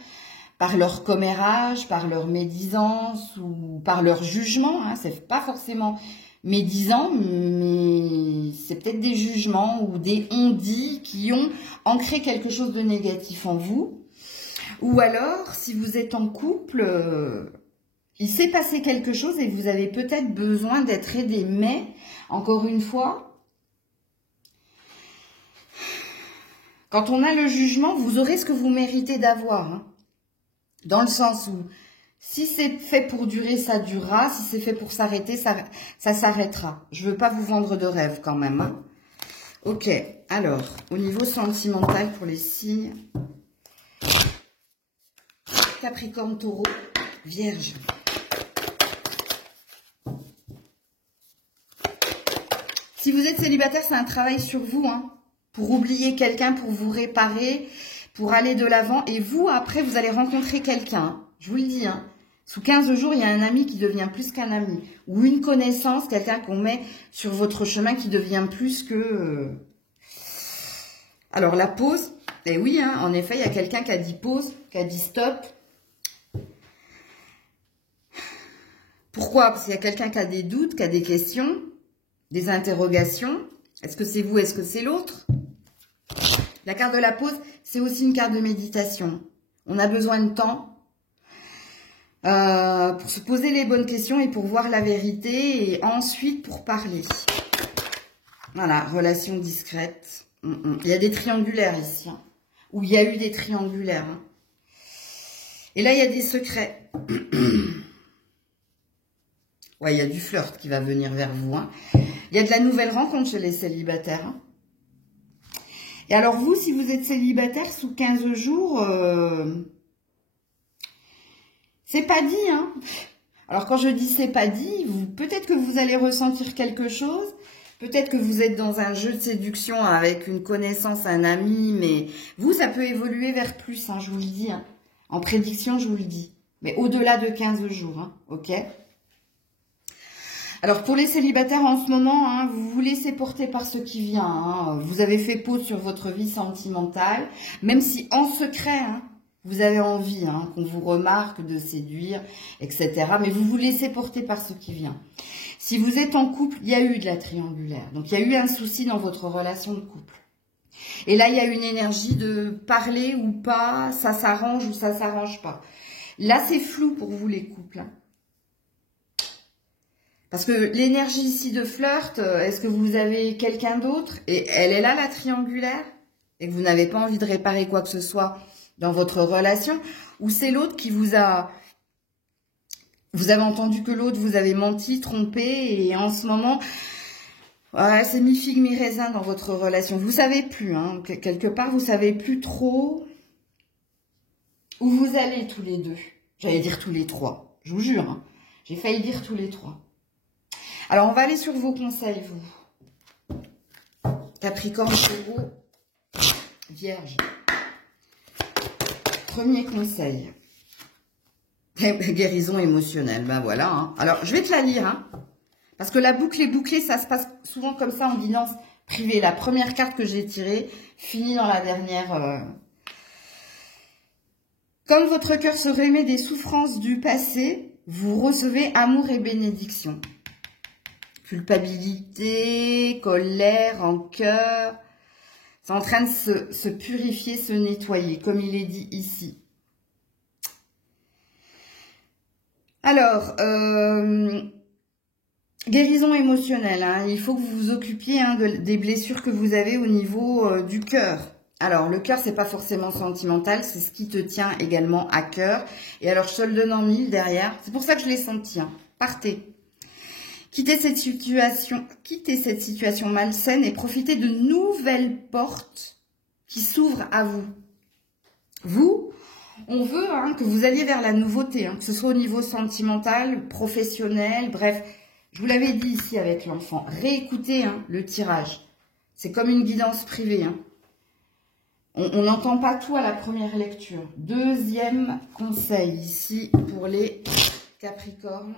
par leur commérage, par leur médisance ou par leur jugement. Hein. C'est pas forcément médisant, mais c'est peut-être des jugements ou des on-dit qui ont ancré quelque chose de négatif en vous. Ou alors, si vous êtes en couple, il s'est passé quelque chose et vous avez peut-être besoin d'être aidé. Mais, encore une fois, Quand on a le jugement, vous aurez ce que vous méritez d'avoir. Hein. Dans le sens où, si c'est fait pour durer, ça durera. Si c'est fait pour s'arrêter, ça s'arrêtera. Je ne veux pas vous vendre de rêve quand même. Hein. Ok, alors, au niveau sentimental pour les signes. Capricorne, Taureau, Vierge. Si vous êtes célibataire, c'est un travail sur vous, hein, pour oublier quelqu'un, pour vous réparer, pour aller de l'avant. Et vous, après, vous allez rencontrer quelqu'un. Hein, je vous le dis, hein. Sous 15 jours, il y a un ami qui devient plus qu'un ami. Ou une connaissance, quelqu'un qu'on met sur votre chemin qui devient plus que... Alors, la pause, eh oui, hein, en effet, il y a quelqu'un qui a dit pause, qui a dit stop. Pourquoi? Parce qu'il y a quelqu'un qui a des doutes, qui a des questions, des interrogations. Est-ce que c'est vous? Est-ce que c'est l'autre? La carte de la pause, c'est aussi une carte de méditation. On a besoin de temps pour se poser les bonnes questions et pour voir la vérité et ensuite pour parler. Voilà, relation discrète. Il y a des triangulaires ici, hein, ou il y a eu des triangulaires. Hein. Et là, il y a des secrets. Ouais, il y a du flirt qui va venir vers vous. Hein. Il y a de la nouvelle rencontre chez les célibataires. Hein. Et alors vous, si vous êtes célibataire sous 15 jours, c'est pas dit. Hein. Alors quand je dis c'est pas dit, peut-être que vous allez ressentir quelque chose. Peut-être que vous êtes dans un jeu de séduction avec une connaissance, un ami. Mais vous, ça peut évoluer vers plus, hein, je vous le dis. Hein. En prédiction, je vous le dis. Mais au-delà de 15 jours. Hein, ok ? Alors, pour les célibataires en ce moment, hein, vous vous laissez porter par ce qui vient. Hein. Vous avez fait pause sur votre vie sentimentale, même si en secret, hein, vous avez envie hein, qu'on vous remarque, de séduire, etc. Mais vous vous laissez porter par ce qui vient. Si vous êtes en couple, il y a eu de la triangulaire. Donc, il y a eu un souci dans votre relation de couple. Et là, il y a une énergie de parler ou pas, ça s'arrange ou ça s'arrange pas. Là, c'est flou pour vous les couples. Hein. Parce que l'énergie ici de flirt, est-ce que vous avez quelqu'un d'autre? Et elle est là, la triangulaire? Et que vous n'avez pas envie de réparer quoi que ce soit dans votre relation? Ou c'est l'autre qui vous a... Vous avez entendu que l'autre vous avait menti, trompé, et en ce moment, ouais, c'est mi-figue, mi-raisin dans votre relation. Vous savez plus, hein, quelque part, vous savez plus trop où vous allez tous les deux. J'allais dire tous les trois, je vous jure. Hein. J'ai failli dire tous les trois. Alors, on va aller sur vos conseils, vous. Capricorne, Taureau, Vierge. Premier conseil. Guérison émotionnelle, ben voilà. Hein. Alors, je vais te la lire, hein, parce que la boucle est bouclée, ça se passe souvent comme ça en guidance privée. La première carte que j'ai tirée finit dans la dernière. Comme votre cœur se remet des souffrances du passé, vous recevez amour et bénédiction. Culpabilité, colère, rancœur, c'est en train de se purifier, se nettoyer, comme il est dit ici. Alors, guérison émotionnelle, hein, il faut que vous vous occupiez hein, des blessures que vous avez au niveau du cœur. Alors, le cœur, c'est pas forcément sentimental, c'est ce qui te tient également à cœur. Et alors, je te le donne en mille derrière, c'est pour ça que je l'ai senti, hein. Partez. Quittez cette situation malsaine et profitez de nouvelles portes qui s'ouvrent à vous. Vous, on veut hein, que vous alliez vers la nouveauté, hein, que ce soit au niveau sentimental, professionnel, bref. Je vous l'avais dit ici avec l'enfant. Réécoutez hein, le tirage. C'est comme une guidance privée. Hein. On n'entend pas tout à la première lecture. Deuxième conseil ici pour les Capricornes.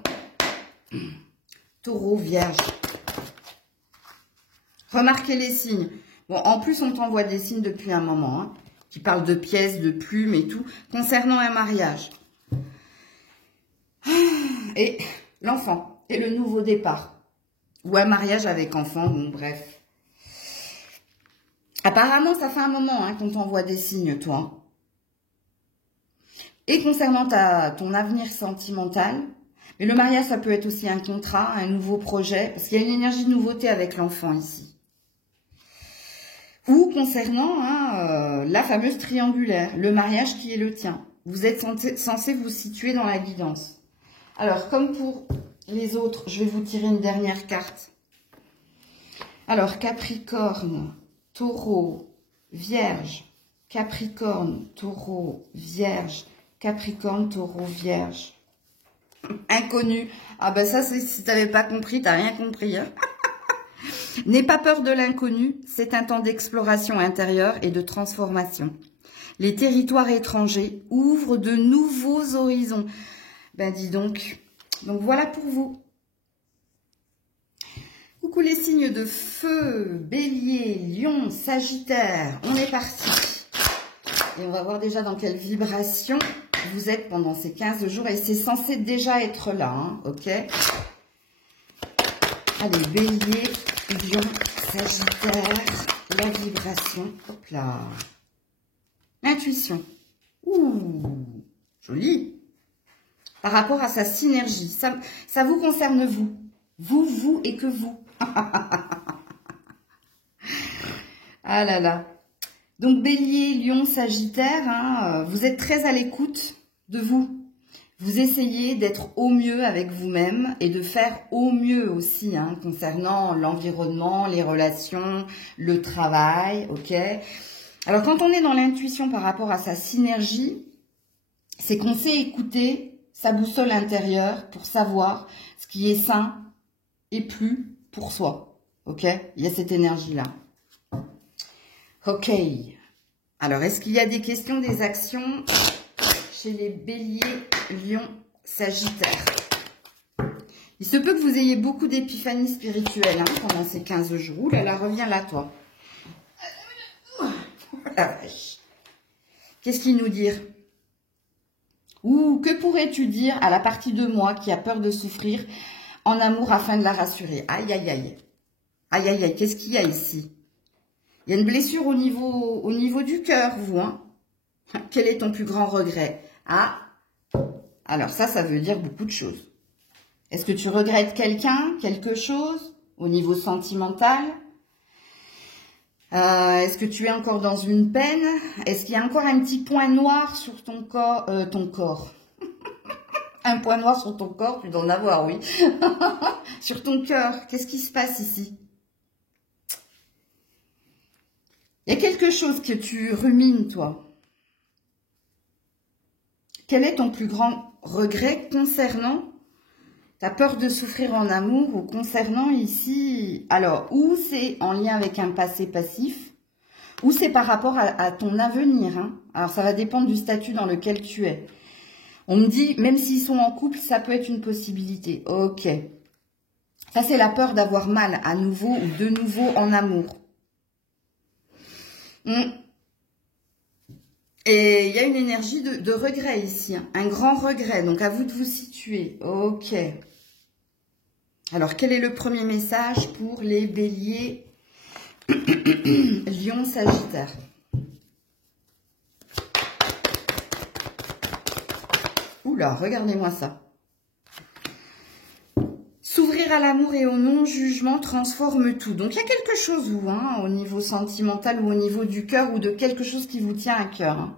Taureau, Vierge. Remarquez les signes. Bon, en plus, on t'envoie des signes depuis un moment, hein, qui parlent de pièces, de plumes et tout, concernant un mariage. Et l'enfant, et le nouveau départ. Ou un mariage avec enfant, bon, bref. Apparemment, ça fait un moment hein, qu'on t'envoie des signes, toi. Et concernant ton avenir sentimental, mais le mariage, ça peut être aussi un contrat, un nouveau projet, parce qu'il y a une énergie de nouveauté avec l'enfant ici. Ou concernant la fameuse triangulaire, le mariage qui est le tien. Vous êtes censé vous situer dans la guidance. Alors, comme pour les autres, je vais vous tirer une dernière carte. Alors, Capricorne, Taureau, Vierge, Capricorne, Taureau, Vierge, Capricorne, Taureau, Vierge. Inconnu. Ah ben ça, si tu n'avais pas compris, tu n'as rien compris. Hein. N'aie pas peur de l'inconnu, c'est un temps d'exploration intérieure et de transformation. Les territoires étrangers ouvrent de nouveaux horizons. Ben dis donc. Donc voilà pour vous. Coucou les signes de feu, bélier, lion, sagittaire. On est parti. Et on va voir déjà dans quelle vibration vous êtes pendant ces 15 jours. Et c'est censé déjà être là, hein, ok? Allez, bélier, lion, sagittaire, la vibration. Hop là. L'intuition. Ouh, joli. Par rapport à sa synergie. Ça vous concerne vous. Vous et que vous. Ah là là. Donc, bélier, lion, sagittaire, vous êtes très à l'écoute de vous. Vous essayez d'être au mieux avec vous-même et de faire au mieux aussi concernant l'environnement, les relations, le travail, ok? Alors, quand on est dans l'intuition par rapport à sa synergie, c'est qu'on sait écouter sa boussole intérieure pour savoir ce qui est sain et plus pour soi, ok? Il y a cette énergie-là. Ok. Alors, est-ce qu'il y a des questions, des actions chez les béliers, lions, sagittaires? Il se peut que vous ayez beaucoup d'épiphanies spirituelles pendant ces 15 jours. Ouh là là, reviens là, toi. La vache. Qu'est-ce qu'il nous dit? Ou que pourrais-tu dire à la partie de moi qui a peur de souffrir en amour afin de la rassurer? Aïe, aïe, aïe. Aïe, aïe, aïe. Qu'est-ce qu'il y a ici? Il y a une blessure au niveau du cœur, vous. Quel est ton plus grand regret? Ah, alors ça veut dire beaucoup de choses. Est-ce que tu regrettes quelqu'un, quelque chose, au niveau sentimental? Est-ce que tu es encore dans une peine? Est-ce qu'il y a encore un petit point noir sur ton corps? Un point noir sur ton corps, tu dois en avoir, oui. Sur ton cœur, qu'est-ce qui se passe ici? Il y a quelque chose que tu rumines, toi. Quel est ton plus grand regret concernant ta peur de souffrir en amour ou concernant ici? Alors, ou c'est en lien avec un passé passif, ou c'est par rapport à ton avenir. Alors, ça va dépendre du statut dans lequel tu es. On me dit, même s'ils sont en couple, ça peut être une possibilité. Ok. Ça, c'est la peur d'avoir mal à nouveau ou de nouveau en amour. Et il y a une énergie de regret ici. Un grand regret. Donc, à vous de vous situer. Ok. Alors, quel est le premier message pour les béliers, lion, sagittaire? Oula, regardez-moi ça. S'ouvrir à l'amour et au non-jugement transforme tout. Donc, il y a quelque chose, vous, au niveau sentimental ou au niveau du cœur ou de quelque chose qui vous tient à cœur.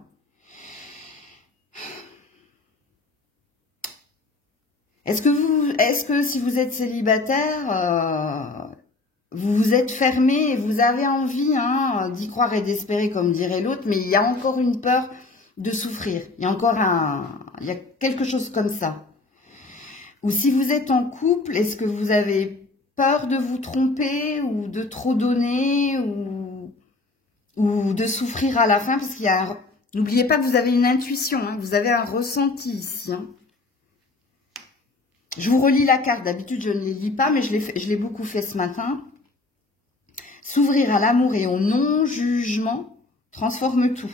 Est-ce que si vous êtes célibataire, vous vous êtes fermé et vous avez envie d'y croire et d'espérer, comme dirait l'autre, mais il y a encore une peur de souffrir. Il y a quelque chose comme ça. Ou si vous êtes en couple, est-ce que vous avez peur de vous tromper ou de trop donner ou de souffrir à la fin? Parce qu'il y a... N'oubliez pas que vous avez une intuition, vous avez un ressenti ici. Je vous relis la carte. D'habitude, je ne les lis pas, mais je l'ai beaucoup fait ce matin. S'ouvrir à l'amour et au non-jugement transforme tout.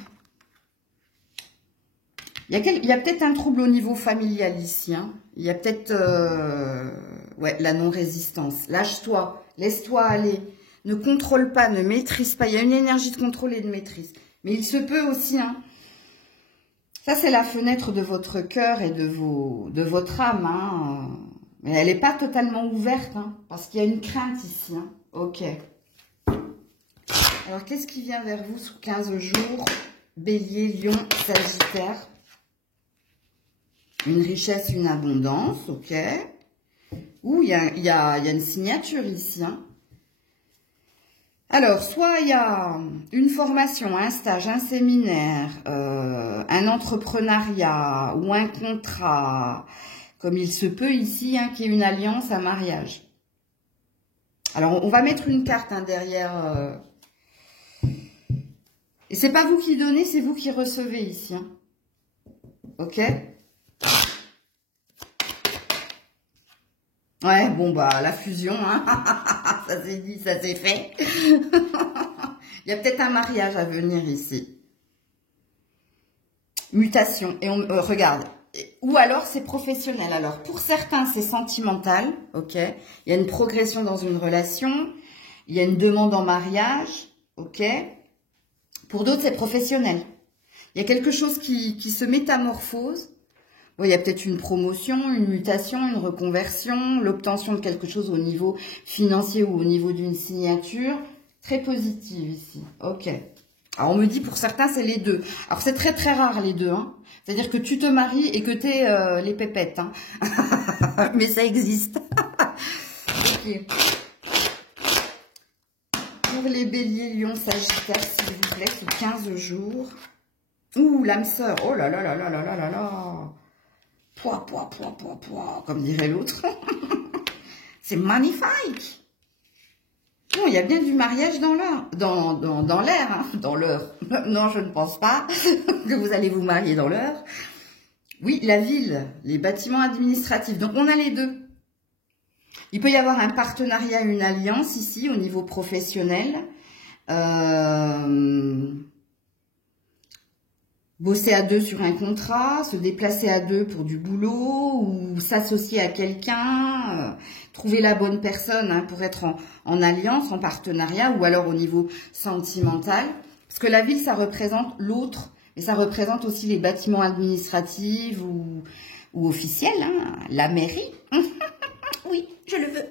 Il y a peut-être un trouble au niveau familial ici. Il y a peut-être la non-résistance. Lâche-toi, laisse-toi aller. Ne contrôle pas, ne maîtrise pas. Il y a une énergie de contrôle et de maîtrise. Mais il se peut aussi... Ça, c'est la fenêtre de votre cœur et de votre âme. Mais elle n'est pas totalement ouverte, parce qu'il y a une crainte ici. Ok. Alors, qu'est-ce qui vient vers vous sous 15 jours? Bélier, Lion, Sagittaire. Une richesse, une abondance, ok. Ouh, il y a une signature ici, hein. Alors, soit il y a une formation, un stage, un séminaire, un entrepreneuriat ou un contrat, comme il se peut ici, hein, qui est une alliance, un mariage. Alors, on va mettre une carte hein, derrière. Et c'est pas vous qui donnez, c'est vous qui recevez ici. Hein. Ok? Ouais, bon, bah, la fusion, hein. Ça s'est dit, ça s'est fait. Il y a peut-être un mariage à venir ici. Mutation. Et on regarde. Ou alors, c'est professionnel. Alors, pour certains, c'est sentimental. Ok. Il y a une progression dans une relation. Il y a une demande en mariage. Ok. Pour d'autres, c'est professionnel. Il y a quelque chose qui se métamorphose. Oui, il y a peut-être une promotion, une mutation, une reconversion, l'obtention de quelque chose au niveau financier ou au niveau d'une signature. Très positive ici. Ok. Alors, on me dit pour certains, c'est les deux. Alors, c'est très très rare les deux. Hein. C'est-à-dire que tu te maries et que tu es les pépettes. Hein. Mais ça existe. Ok. Pour les béliers, lions, sagittaires, s'il vous plaît, sous 15 jours. Ouh, l'âme sœur. Oh là là là là là là là là. Pouah, pouah, pouah, pouah, pouah, comme dirait l'autre. C'est magnifique. Non, il y a bien du mariage dans l'air. Dans l'air, hein, dans l'heure. Non, je ne pense pas que vous allez vous marier dans l'heure. Oui, la ville, les bâtiments administratifs. Donc, on a les deux. Il peut y avoir un partenariat, une alliance ici, au niveau professionnel. Bosser à deux sur un contrat, se déplacer à deux pour du boulot ou s'associer à quelqu'un, trouver la bonne personne hein, pour être en alliance, en partenariat ou alors au niveau sentimental. Parce que la ville, ça représente l'autre, mais ça représente aussi les bâtiments administratifs ou officiels, hein, la mairie. Oui, je le veux.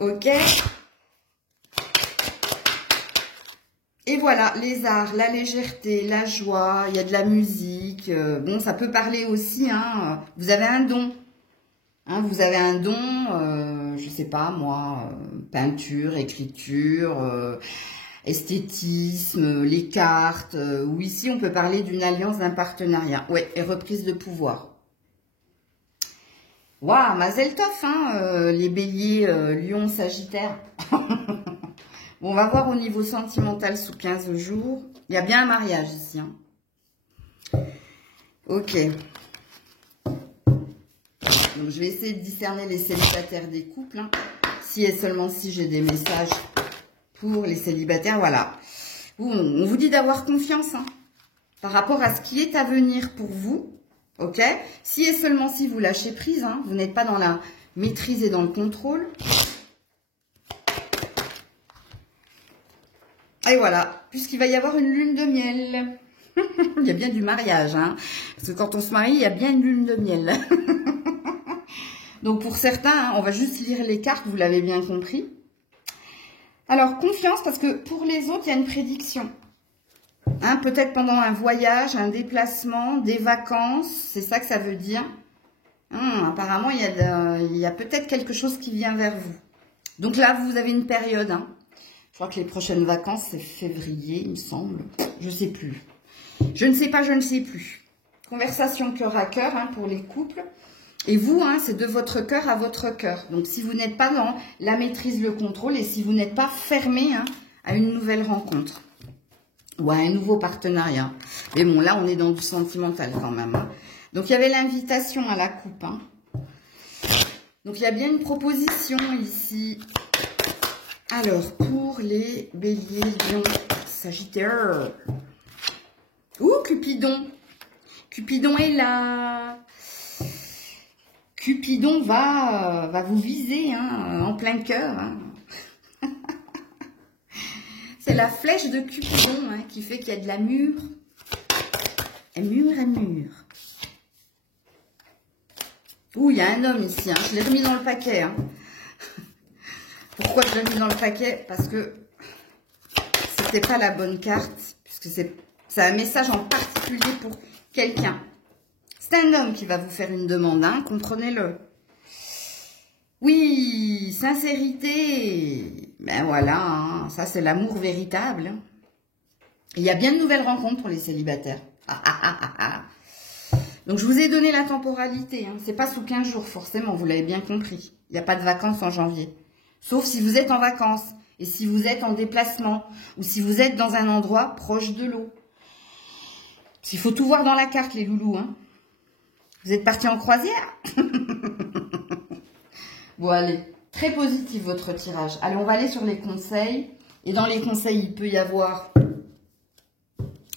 Ok. Et voilà, les arts, la légèreté, la joie, il y a de la musique. Bon, ça peut parler aussi, hein. Vous avez un don. Hein, vous avez un don, je sais pas moi, peinture, écriture, esthétisme, les cartes. Ou ici, on peut parler d'une alliance, d'un partenariat. Ouais, et reprise de pouvoir. Waouh, Mazel Tov, hein, les béliers, lion, sagittaire. Bon, on va voir au niveau sentimental sous 15 jours. Il y a bien un mariage ici. Hein. Ok. Donc, je vais essayer de discerner les célibataires des couples. Hein. Si et seulement si j'ai des messages pour les célibataires. Voilà. On vous dit d'avoir confiance hein, par rapport à ce qui est à venir pour vous. Ok. Si et seulement si vous lâchez prise. Hein, vous n'êtes pas dans la maîtrise et dans le contrôle. Et voilà, puisqu'il va y avoir une lune de miel. Il y a bien du mariage, hein. Parce que quand on se marie, il y a bien une lune de miel. Donc pour certains, hein, on va juste lire les cartes, vous l'avez bien compris. Alors, confiance, parce que pour les autres, il y a une prédiction. Hein, peut-être pendant un voyage, un déplacement, des vacances, c'est ça que ça veut dire. Apparemment, il y a peut-être quelque chose qui vient vers vous. Donc là, vous avez une période, hein. Je crois que les prochaines vacances, c'est février, il me semble. Je ne sais plus. Je ne sais pas, je ne sais plus. Conversation cœur à cœur hein, pour les couples. Et vous, hein, c'est de votre cœur à votre cœur. Donc, si vous n'êtes pas dans la maîtrise, le contrôle, et si vous n'êtes pas fermé hein, à une nouvelle rencontre ou à un nouveau partenariat. Mais bon, là, on est dans du sentimental quand même. Hein. Donc, il y avait l'invitation à la coupe. Hein. Donc, il y a bien une proposition ici. Alors, pour les béliers, lions, sagittaire. Ouh, Cupidon. Cupidon est là. Cupidon va vous viser hein, en plein cœur. Hein. C'est la flèche de Cupidon hein, qui fait qu'il y a de la mûre. Elle mûre, elle mûre. Ouh, il y a un homme ici. Hein. Je l'ai remis dans le paquet. Hein. Pourquoi je l'ai mis dans le paquet? Parce que c'est pas la bonne carte, puisque c'est un message en particulier pour quelqu'un. C'est un homme qui va vous faire une demande, hein, comprenez-le. Oui, sincérité. Ben voilà, hein, ça c'est l'amour véritable. Hein. Il y a bien de nouvelles rencontres pour les célibataires. Donc je vous ai donné la temporalité. Hein. C'est pas sous 15 jours forcément, vous l'avez bien compris. Il n'y a pas de vacances en janvier. Sauf si vous êtes en vacances et si vous êtes en déplacement ou si vous êtes dans un endroit proche de l'eau. Il faut tout voir dans la carte, les loulous. Hein. Vous êtes partis en croisière. Bon, allez, très positif votre tirage. Allez, on va aller sur les conseils. Et dans les conseils, il peut y avoir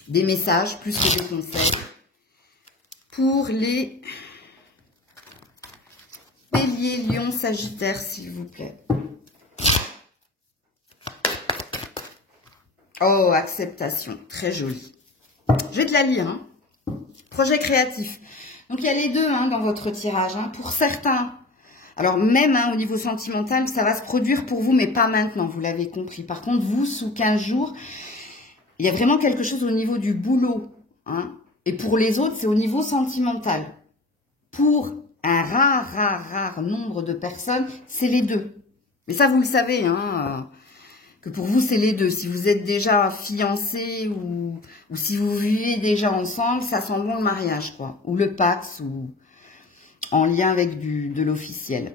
des messages plus que des conseils. Pour les béliers, lions, sagittaires, s'il vous plaît. Oh, acceptation, très joli. Je vais te la lire. Hein. Projet créatif. Donc, il y a les deux hein, dans votre tirage. Hein. Pour certains, alors même hein, au niveau sentimental, ça va se produire pour vous, mais pas maintenant, vous l'avez compris. Par contre, vous, sous 15 jours, il y a vraiment quelque chose au niveau du boulot. Hein. Et pour les autres, c'est au niveau sentimental. Pour un rare nombre de personnes, c'est les deux. Mais ça, vous le savez, hein, que pour vous, c'est les deux. Si vous êtes déjà fiancé ou si vous vivez déjà ensemble, ça sent bon le mariage, quoi. Ou le Pax, ou en lien avec de l'officiel.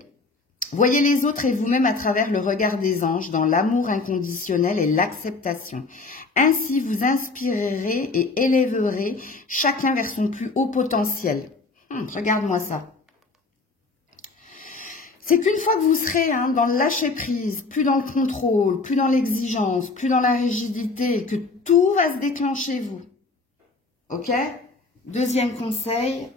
Voyez les autres et vous-même à travers le regard des anges, dans l'amour inconditionnel et l'acceptation. Ainsi, vous inspirerez et élèverez chacun vers son plus haut potentiel. Regarde-moi ça. C'est qu'une fois que vous serez hein, dans le lâcher-prise, plus dans le contrôle, plus dans l'exigence, plus dans la rigidité, que tout va se déclencher vous. Ok? Deuxième conseil,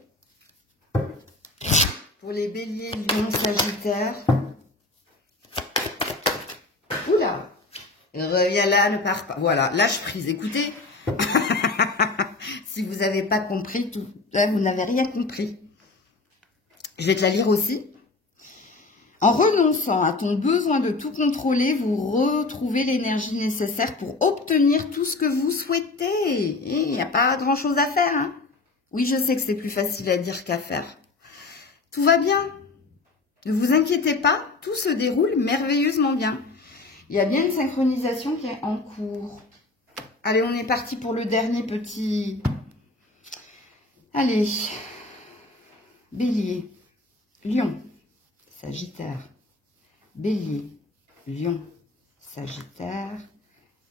pour les béliers, lions, sagittaires. Oula! Reviens là, ne pars pas. Voilà, lâche prise. Écoutez, si vous n'avez pas compris, vous n'avez rien compris. Je vais te la lire aussi. En renonçant à ton besoin de tout contrôler, vous retrouvez l'énergie nécessaire pour obtenir tout ce que vous souhaitez. Il n'y a pas grand-chose à faire. Hein. Oui, je sais que c'est plus facile à dire qu'à faire. Tout va bien. Ne vous inquiétez pas, tout se déroule merveilleusement bien. Il y a bien une synchronisation qui est en cours. Allez, on est parti pour le dernier petit... Allez. Bélier, lion, sagittaire. Bélier, lion, sagittaire.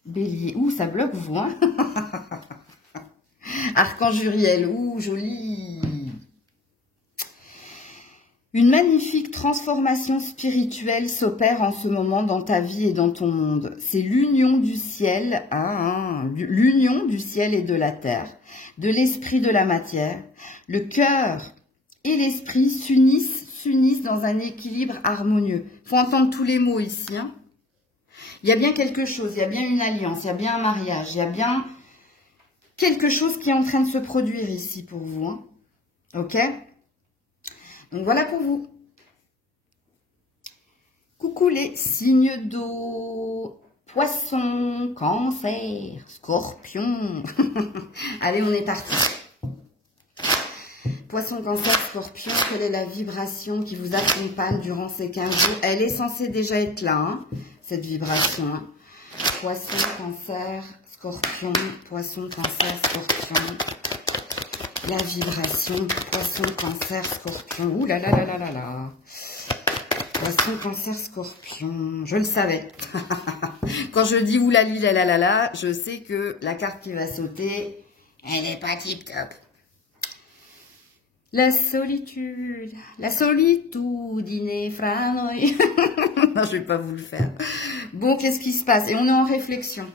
Bélier. Ouh, ça bloque vous, hein. Archange Uriel, ouh, joli. Une magnifique transformation spirituelle s'opère en ce moment dans ta vie et dans ton monde. C'est l'union du ciel, l'union du ciel et de la terre, de l'esprit de la matière. Le cœur et l'esprit s'unissent dans un équilibre harmonieux. Il faut entendre tous les mots ici. Hein. Il y a bien quelque chose, il y a bien une alliance, il y a bien un mariage, il y a bien quelque chose qui est en train de se produire ici pour vous. Hein. Ok ? Donc voilà pour vous. Coucou les signes d'eau. Poisson, cancer, scorpion. Allez, on est parti. Poisson, cancer, scorpion, quelle est la vibration qui vous accompagne durant ces 15 jours? Elle est censée déjà être là, hein, cette vibration. Hein. Poisson, cancer, scorpion, poisson, cancer, scorpion. La vibration, poisson, cancer, scorpion. Ouh là là là là là là. Poisson, cancer, scorpion. Je le savais. Quand je dis oulali là là là là, je sais que la carte qui va sauter, elle n'est pas tip top. La solitude ineffranoï. Non, je vais pas vous le faire. Bon, qu'est-ce qui se passe? Et on est en réflexion.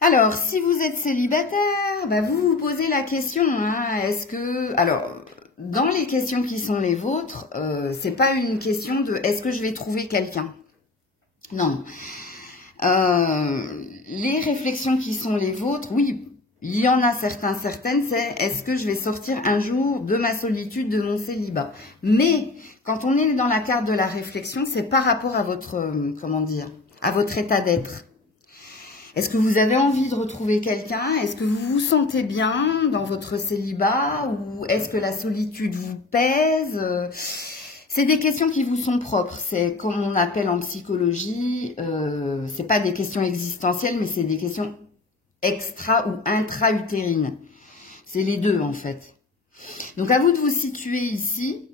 Alors, si vous êtes célibataire, bah vous vous posez la question, hein, est-ce que... Alors, dans les questions qui sont les vôtres, c'est pas une question de est-ce que je vais trouver quelqu'un? Non. Les réflexions qui sont les vôtres, oui, il y en a certaines, c'est est-ce que je vais sortir un jour de ma solitude, de mon célibat? Mais, quand on est dans la carte de la réflexion, c'est par rapport à votre, comment dire, à votre état d'être. Est-ce que vous avez envie de retrouver quelqu'un? Est-ce que vous vous sentez bien dans votre célibat? Ou est-ce que la solitude vous pèse? C'est des questions qui vous sont propres. C'est comme on appelle en psychologie, c'est pas des questions existentielles, mais c'est des questions extra ou intra-utérines. C'est les deux en fait. Donc à vous de vous situer ici.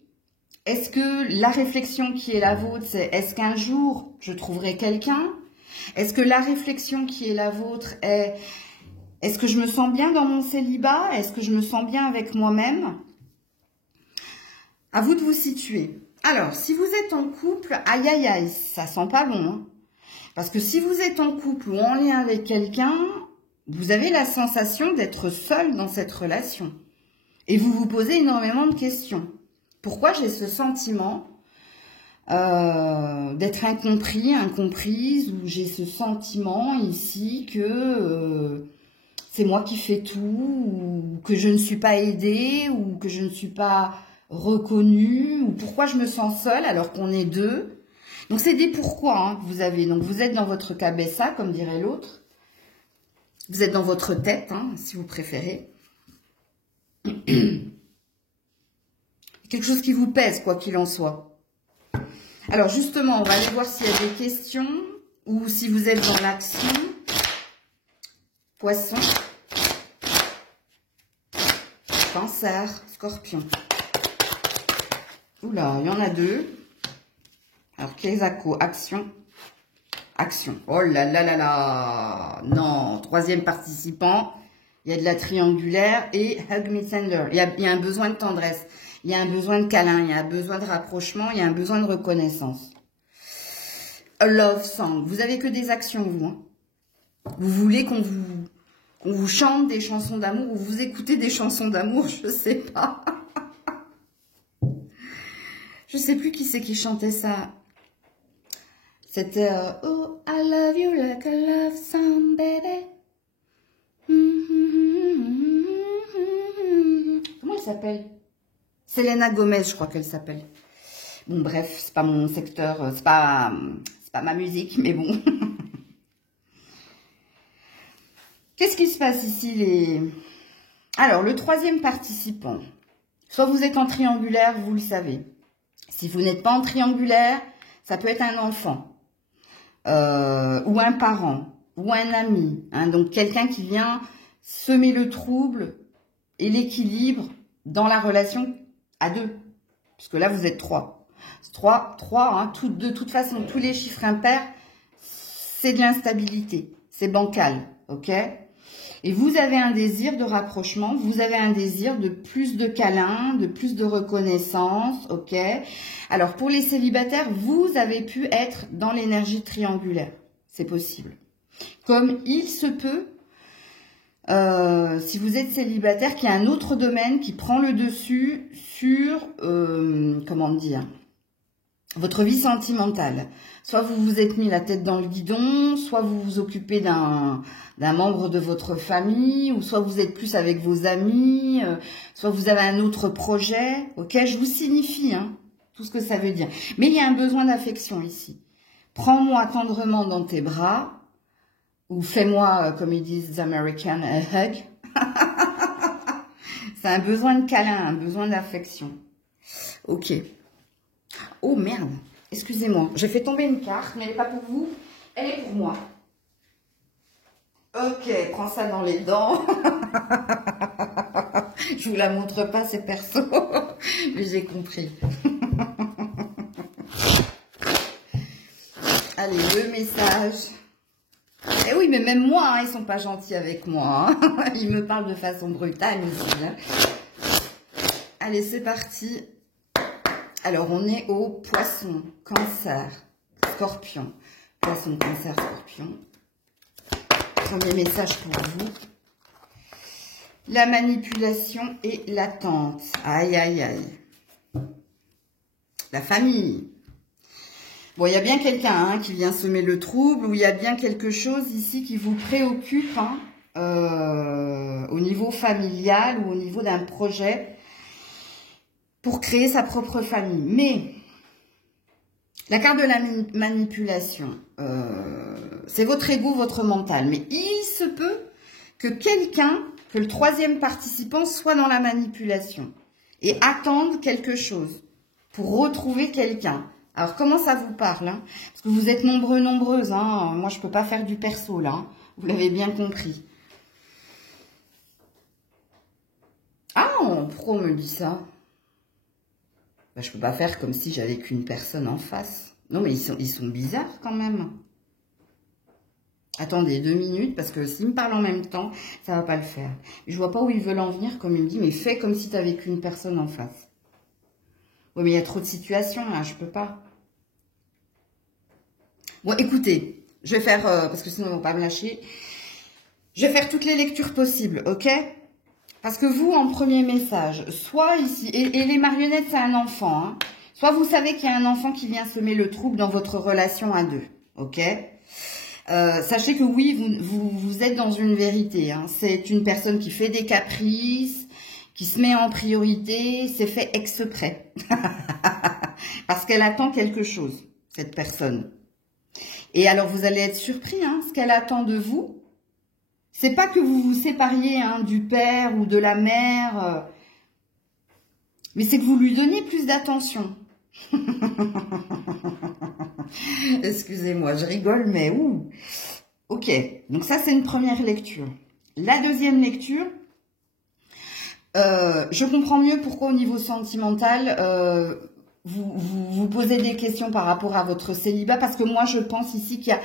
Est-ce que la réflexion qui est la vôtre, c'est est-ce qu'un jour je trouverai quelqu'un? Est-ce que la réflexion qui est la vôtre est est-ce que je me sens bien dans mon célibat? Est-ce que je me sens bien avec moi-même? À vous de vous situer. Alors, si vous êtes en couple, aïe aïe aïe, ça sent pas bon. Hein. Parce que si vous êtes en couple ou en lien avec quelqu'un, vous avez la sensation d'être seul dans cette relation. Et vous vous posez énormément de questions. Pourquoi j'ai ce sentiment d'être incompris, incomprise, ou j'ai ce sentiment ici que c'est moi qui fais tout, ou que je ne suis pas aidée, ou que je ne suis pas reconnue, ou pourquoi je me sens seule alors qu'on est deux. Donc c'est des pourquoi hein, que vous avez. Donc vous êtes dans votre cabessa, comme dirait l'autre. Vous êtes dans votre tête, hein, si vous préférez. Quelque chose qui vous pèse, quoi qu'il en soit. Alors justement, on va aller voir s'il y a des questions ou si vous êtes dans l'action. Poisson, Cancer, Scorpion. Oula, il y en a deux. Alors, Kesako, action. Action. Oh là là là là. Non, troisième participant. Il y a de la triangulaire et Hug Me Tender. Il y a un besoin de tendresse. Il y a un besoin de câlin, il y a un besoin de rapprochement, il y a un besoin de reconnaissance. A love song. Vous avez que des actions, vous. Hein. Vous voulez qu'on vous chante des chansons d'amour ou vous écoutez des chansons d'amour, je sais pas. Je sais plus qui c'est qui chantait ça. C'était Oh, I love you like I love some baby. Comment elle s'appelle? Selena Gomez, je crois qu'elle s'appelle. Bon, bref, c'est pas mon secteur, c'est pas ma musique, mais bon. Qu'est-ce qui se passe ici, Alors, le troisième participant. Soit vous êtes en triangulaire, vous le savez. Si vous n'êtes pas en triangulaire, ça peut être un enfant, ou un parent, ou un ami. Hein, donc, quelqu'un qui vient semer le trouble et l'équilibre dans la relation à deux. Puisque là, vous êtes trois. Trois, hein, de toute façon, tous les chiffres impairs, c'est de l'instabilité. C'est bancal, ok? Et vous avez un désir de rapprochement, vous avez un désir de plus de câlins, de plus de reconnaissance, ok? Alors, pour les célibataires, vous avez pu être dans l'énergie triangulaire. C'est possible. Comme il se peut, si vous êtes célibataire, qu'il y a un autre domaine qui prend le dessus sur, comment dire, votre vie sentimentale. Soit vous vous êtes mis la tête dans le guidon, soit vous vous occupez d'un membre de votre famille, ou soit vous êtes plus avec vos amis, soit vous avez un autre projet. Ok, je vous signifie hein, tout ce que ça veut dire. Mais il y a un besoin d'affection ici. Prends-moi tendrement dans tes bras, ou fais-moi, comme ils disent les Américains, un hug. C'est un besoin de câlin, un besoin d'affection. Ok. Oh merde, excusez-moi, j'ai fait tomber une carte, mais elle n'est pas pour vous, elle est pour moi. Ok, prends ça dans les dents. Je vous la montre pas, c'est perso, mais j'ai compris. Allez, le message. Eh oui, mais même moi, hein, ils sont pas gentils avec moi. Hein. Ils me parlent de façon brutale ici. Hein. Allez, c'est parti. Alors, on est au poisson, cancer, scorpion. Poisson, cancer, scorpion. Premier message pour vous. La manipulation et l'attente. Aïe, aïe, aïe. La famille. Bon, il y a bien quelqu'un hein, qui vient semer le trouble, ou il y a bien quelque chose ici qui vous préoccupe hein, au niveau familial ou au niveau d'un projet pour créer sa propre famille. Mais la carte de la manipulation, C'est votre ego, votre mental. Mais il se peut que que le troisième participant soit dans la manipulation et attende quelque chose pour retrouver quelqu'un. Alors, comment ça vous parle, hein? Parce que vous êtes nombreux, nombreuses. Hein. Moi, je peux pas faire du perso, là. Hein. Vous l'avez bien compris. Ah, pourquoi on me dit ça? Ben, je peux pas faire comme si j'avais qu'une personne en face. Non, mais ils sont bizarres, quand même. Attendez 2 minutes, parce que s'ils me parlent en même temps, ça va pas le faire. Je vois pas où ils veulent en venir, comme il me dit, mais fais comme si tu avais qu'une personne en face. Oui, mais il y a trop de situations, là, je peux pas. Bon, écoutez, je vais faire, parce que sinon, ils vont pas me lâcher. Je vais faire toutes les lectures possibles, ok? Parce que vous, en premier message, soit ici, et les marionnettes, c'est un enfant, hein, soit vous savez qu'il y a un enfant qui vient semer le trouble dans votre relation à deux, ok? Sachez que oui, vous êtes dans une vérité, hein. C'est une personne qui fait des caprices, qui se met en priorité, c'est fait exprès. Parce qu'elle attend quelque chose, cette personne. Et alors, vous allez être surpris, hein, ce qu'elle attend de vous. C'est pas que vous vous sépariez hein, du père ou de la mère, mais c'est que vous lui donniez plus d'attention. Excusez-moi, je rigole, mais ouh. Ok, donc ça c'est une première lecture. La deuxième lecture, je comprends mieux pourquoi au niveau sentimental, vous posez des questions par rapport à votre célibat, parce que moi je pense ici qu'il y a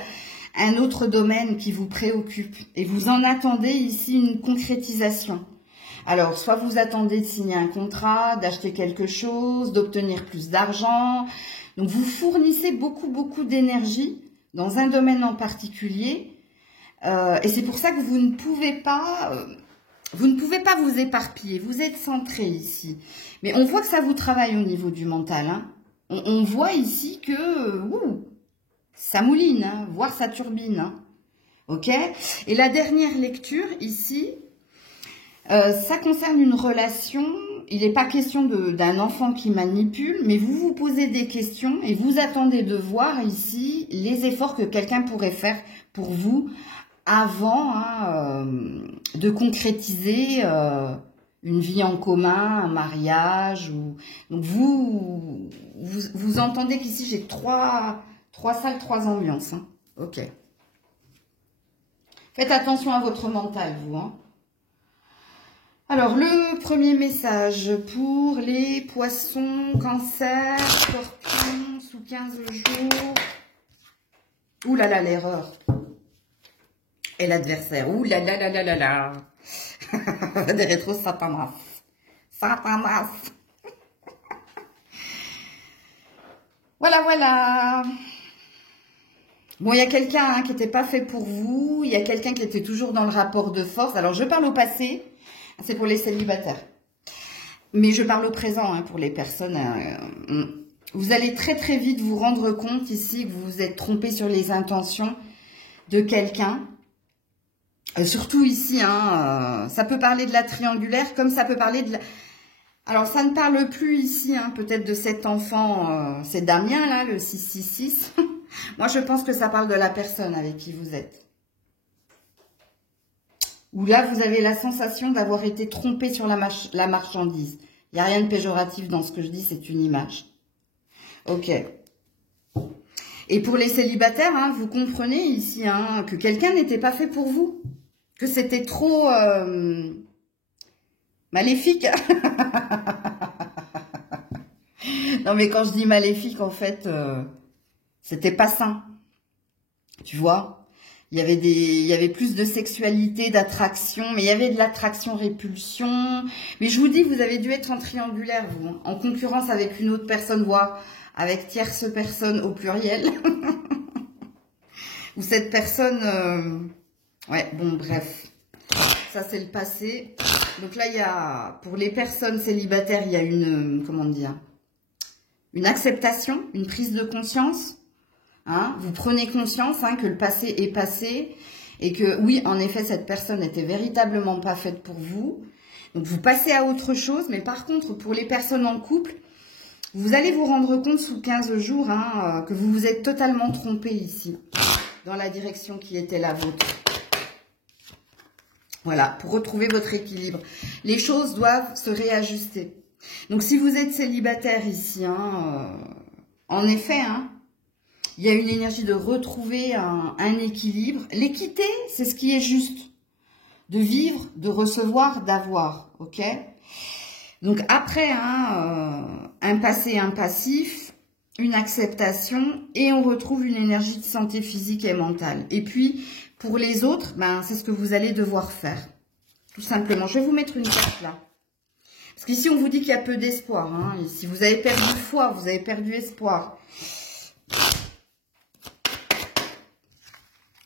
un autre domaine qui vous préoccupe et vous en attendez ici une concrétisation. Alors, soit vous attendez de signer un contrat, d'acheter quelque chose, d'obtenir plus d'argent. Donc, vous fournissez beaucoup d'énergie dans un domaine en particulier. Et c'est pour ça que vous ne pouvez pas vous éparpiller. Vous êtes centré ici. Mais on voit que ça vous travaille au niveau du mental. Hein. On voit ici que ça mouline, hein, voire ça turbine. Hein. Ok? Et la dernière lecture ici, ça concerne une relation. Il n'est pas question d'un enfant qui manipule, mais vous vous posez des questions et vous attendez de voir ici les efforts que quelqu'un pourrait faire pour vous avant hein, de concrétiser une vie en commun, un mariage. Donc vous entendez qu'ici j'ai trois salles, 3 ambiances. Hein. Ok. Faites attention à votre mental, vous. Hein. Alors, le premier message pour les poissons, cancer, scorpions, sous 15 jours. Ouh là là, l'erreur. Et l'adversaire. Ouh là là là là là là. Des rétros, Satanas. Satanas. Voilà. Bon, il y a quelqu'un hein, qui n'était pas fait pour vous. Il y a quelqu'un qui était toujours dans le rapport de force. Alors, je parle au passé. C'est pour les célibataires. Mais je parle au présent hein, pour les personnes. Vous allez très vite vous rendre compte ici que vous vous êtes trompé sur les intentions de quelqu'un. Surtout ici, hein, ça peut parler de la triangulaire comme ça peut parler de la... Alors, ça ne parle plus ici, hein, peut-être de cet enfant, c'est Damien, là, le 666. Moi, je pense que ça parle de la personne avec qui vous êtes. Où là, vous avez la sensation d'avoir été trompé sur la marchandise. Il n'y a rien de péjoratif dans ce que je dis, c'est une image. Ok. Et pour les célibataires, hein, vous comprenez ici hein, que quelqu'un n'était pas fait pour vous. Que c'était trop maléfique. Non, mais quand je dis maléfique, en fait, c'était pas sain. Tu vois ? Il y avait plus de sexualité, d'attraction, mais il y avait de l'attraction-répulsion. Mais je vous dis, vous avez dû être en triangulaire, vous, hein, en concurrence avec une autre personne, voire avec tierce personne au pluriel. Ou cette personne... Ouais, bon, bref. Ça, c'est le passé. Donc là, il y a... Pour les personnes célibataires, il y a une... Comment dire ? Une acceptation, une prise de conscience. Hein, vous prenez conscience hein, que le passé est passé et que oui, en effet, cette personne n'était véritablement pas faite pour vous. Donc, vous passez à autre chose. Mais par contre, pour les personnes en couple, vous allez vous rendre compte sous 15 jours hein, que vous vous êtes totalement trompé ici. dans la direction qui était la vôtre. Voilà, pour retrouver votre équilibre. Les choses doivent se réajuster. Donc, si vous êtes célibataire ici, en effet, il y a une énergie de retrouver un équilibre. L'équité, c'est ce qui est juste. De vivre, de recevoir, d'avoir, ok? Donc, après, un passé, un passif, une acceptation, et on retrouve une énergie de santé physique et mentale. Et puis, pour les autres, c'est ce que vous allez devoir faire. Tout simplement. Je vais vous mettre une carte là. Parce qu'ici, on vous dit qu'il y a peu d'espoir. Si vous avez perdu foi, vous avez perdu espoir.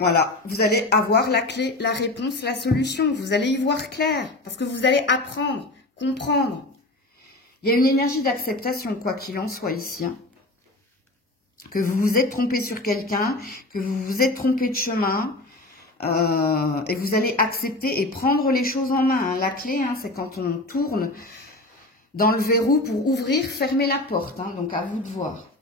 Voilà. Vous allez avoir la clé, la réponse, la solution. Vous allez y voir clair. Parce que vous allez apprendre, comprendre. Il y a une énergie d'acceptation, quoi qu'il en soit ici. Que vous vous êtes trompé sur quelqu'un, que vous vous êtes trompé de chemin. Et vous allez accepter et prendre les choses en main. La clé, c'est quand on tourne dans le verrou pour ouvrir, fermer la porte. Donc, à vous de voir.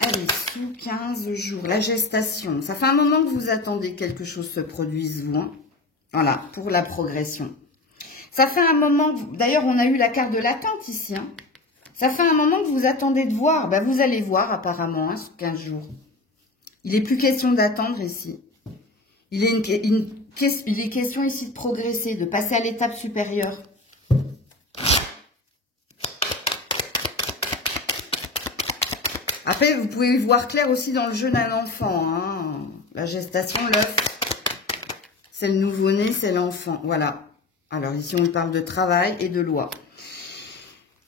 Allez, sous 15 jours. La gestation. Ça fait un moment que vous attendez que quelque chose se produise, vous. Voilà, pour la progression. Ça fait un moment... D'ailleurs, on a eu la carte de l'attente ici. Ça fait un moment que vous attendez de voir. Vous allez voir, apparemment, sous 15 jours. Il n'est plus question d'attendre ici. Il est question ici de progresser, de passer à l'étape supérieure. Après, vous pouvez voir clair aussi dans le jeu d'un enfant. La gestation, l'œuf, c'est le nouveau-né, c'est l'enfant. Voilà. Alors ici, on parle de travail et de loi.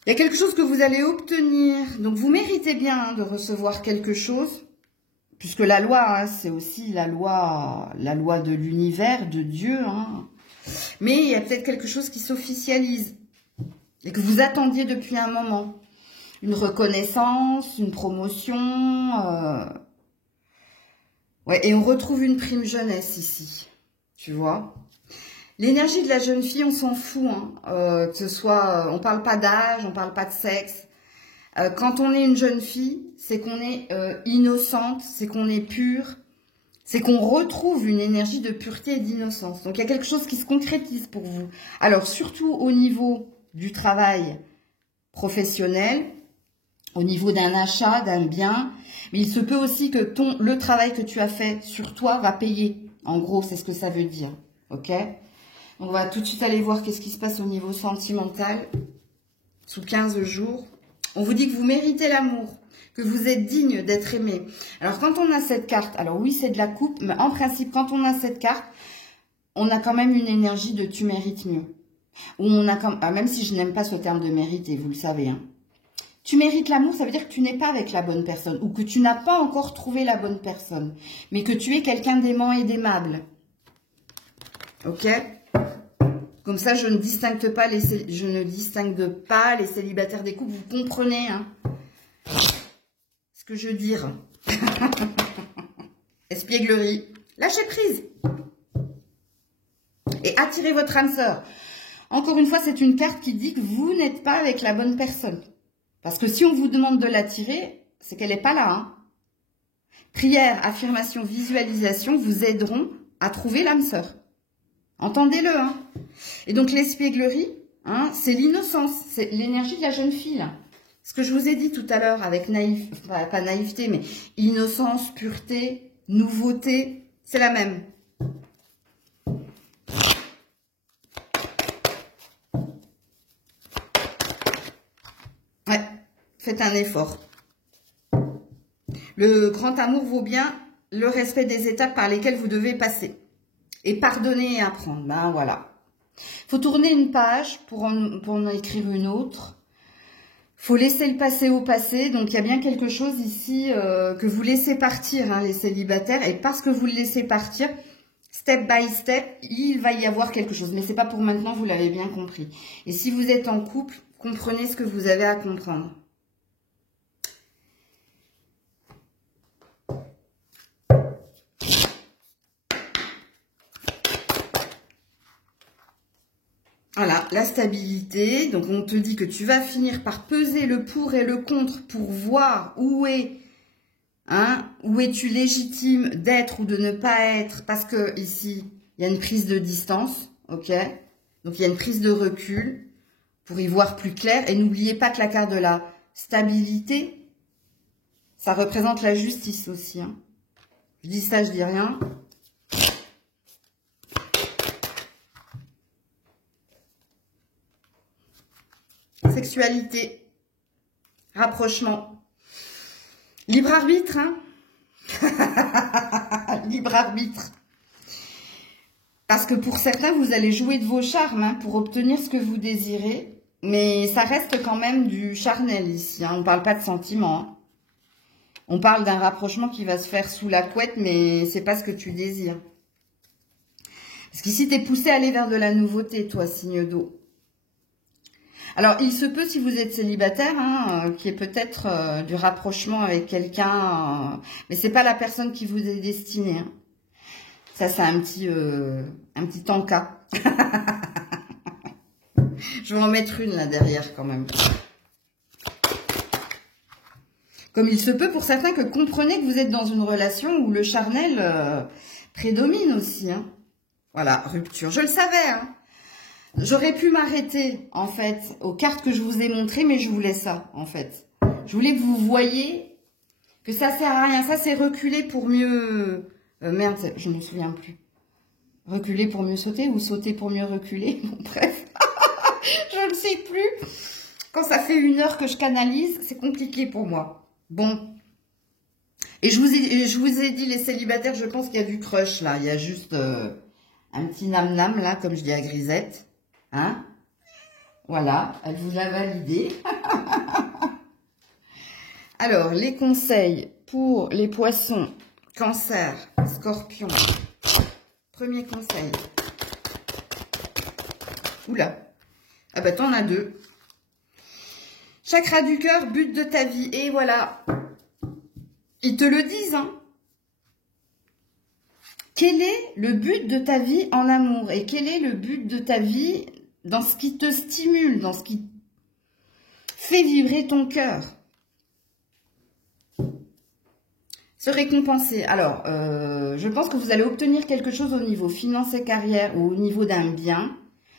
Il y a quelque chose que vous allez obtenir. Donc, vous méritez bien de recevoir quelque chose. Puisque la loi, c'est aussi la loi de l'univers, de Dieu. Mais il y a peut-être quelque chose qui s'officialise. Et que vous attendiez depuis un moment. Une reconnaissance, une promotion. Ouais, et on retrouve une prime jeunesse ici. Tu vois ? L'énergie de la jeune fille, on s'en fout. Que ce soit, on parle pas d'âge, on parle pas de sexe. Quand on est une jeune fille, c'est qu'on est innocente, c'est qu'on est pure, c'est qu'on retrouve une énergie de pureté et d'innocence. Donc, il y a quelque chose qui se concrétise pour vous. Alors, surtout au niveau du travail professionnel, au niveau d'un achat, d'un bien, mais il se peut aussi que le travail que tu as fait sur toi va payer. En gros, c'est ce que ça veut dire. Ok ? On va tout de suite aller voir qu'est-ce qui se passe au niveau sentimental sous 15 jours. On vous dit que vous méritez l'amour, que vous êtes digne d'être aimé. Alors, quand on a cette carte, alors oui, c'est de la coupe, mais en principe, quand on a cette carte, on a quand même une énergie de tu mérites mieux. Ou on a même si je n'aime pas ce terme de mériter, vous le savez. Tu mérites l'amour, ça veut dire que tu n'es pas avec la bonne personne, ou que tu n'as pas encore trouvé la bonne personne, mais que tu es quelqu'un d'aimant et d'aimable. Ok ? Comme ça, je ne distingue pas les célibataires des couples. Vous comprenez ce que je veux dire. Espièglerie. Lâchez prise. Et attirez votre âme sœur. Encore une fois, c'est une carte qui dit que vous n'êtes pas avec la bonne personne. Parce que si on vous demande de l'attirer, c'est qu'elle n'est pas là. Prière, affirmation, visualisation vous aideront à trouver l'âme sœur. Entendez-le. Et donc, l'espièglerie, c'est l'innocence, c'est l'énergie de la jeune fille. Là. Ce que je vous ai dit tout à l'heure avec pas naïveté, mais innocence, pureté, nouveauté, c'est la même. Ouais, faites un effort. Le grand amour vaut bien le respect des étapes par lesquelles vous devez passer. Et pardonner et apprendre. Voilà. Faut tourner une page pour en écrire une autre. Faut laisser le passé au passé. Donc, il y a bien quelque chose ici que vous laissez partir, les célibataires. Et parce que vous le laissez partir, step by step, il va y avoir quelque chose. Mais c'est pas pour maintenant, vous l'avez bien compris. Et si vous êtes en couple, comprenez ce que vous avez à comprendre. Voilà, la stabilité. Donc, on te dit que tu vas finir par peser le pour et le contre pour voir où es-tu légitime d'être ou de ne pas être. Parce que ici, il y a une prise de distance, ok? Donc, il y a une prise de recul pour y voir plus clair. Et n'oubliez pas que la carte de la stabilité, ça représente la justice aussi. Hein. Je dis ça, je dis rien. Sexualité, rapprochement, libre arbitre, hein. Libre arbitre. Parce que pour certains, vous allez jouer de vos charmes hein, pour obtenir ce que vous désirez. Mais ça reste quand même du charnel ici. Hein. On ne parle pas de sentiments. Hein. On parle d'un rapprochement qui va se faire sous la couette, mais c'est pas ce que tu désires. Parce qu'ici, tu es poussé à aller vers de la nouveauté, toi, signe d'eau. Alors, il se peut, si vous êtes célibataire, hein, qu'il y ait peut-être du rapprochement avec quelqu'un, mais c'est pas la personne qui vous est destinée. Hein. Ça, c'est un petit encas. Je vais en mettre une là derrière quand même. Comme il se peut pour certains que comprenez que vous êtes dans une relation où le charnel prédomine aussi. Hein. Voilà, rupture. Je le savais, hein. J'aurais pu m'arrêter, en fait, aux cartes que je vous ai montrées, mais je voulais ça, en fait. Je voulais que vous voyiez que ça sert à rien. Ça, c'est reculer pour mieux... merde, je ne me souviens plus. Reculer pour mieux sauter ou sauter pour mieux reculer. Bon, bref, je ne sais plus. Quand ça fait 1 heure que je canalise, c'est compliqué pour moi. Bon. Et je vous ai dit, les célibataires, je pense qu'il y a du crush, là. Il y a juste un petit nam-nam, là, comme je dis à Grisette. Hein? Voilà, elle vous a validé. Alors, les conseils pour les poissons, cancer, scorpion. Premier conseil. Oula. Ah bah t'en as 2. Chakra du cœur, but de ta vie. Et voilà. Ils te le disent, hein. Quel est le but de ta vie en amour? Et quel est le but de ta vie dans ce qui te stimule, dans ce qui fait vibrer ton cœur? Se récompenser. Alors, je pense que vous allez obtenir quelque chose au niveau finance et carrière ou au niveau d'un bien.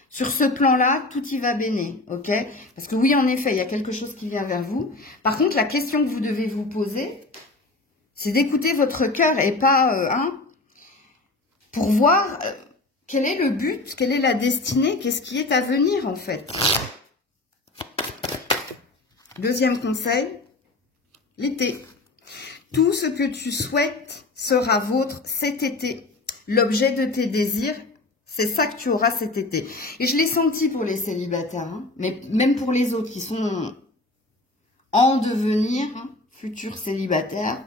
Sur ce plan-là, tout y va béné, ok? Parce que oui, en effet, il y a quelque chose qui vient vers vous. Par contre, la question que vous devez vous poser, c'est d'écouter votre cœur et pas, pour voir quel est le but, quelle est la destinée, qu'est-ce qui est à venir, en fait. Deuxième conseil, l'été. Tout ce que tu souhaites sera vôtre cet été. L'objet de tes désirs, c'est ça que tu auras cet été. Et je l'ai senti pour les célibataires, hein, mais même pour les autres qui sont en devenir, hein, futurs célibataires.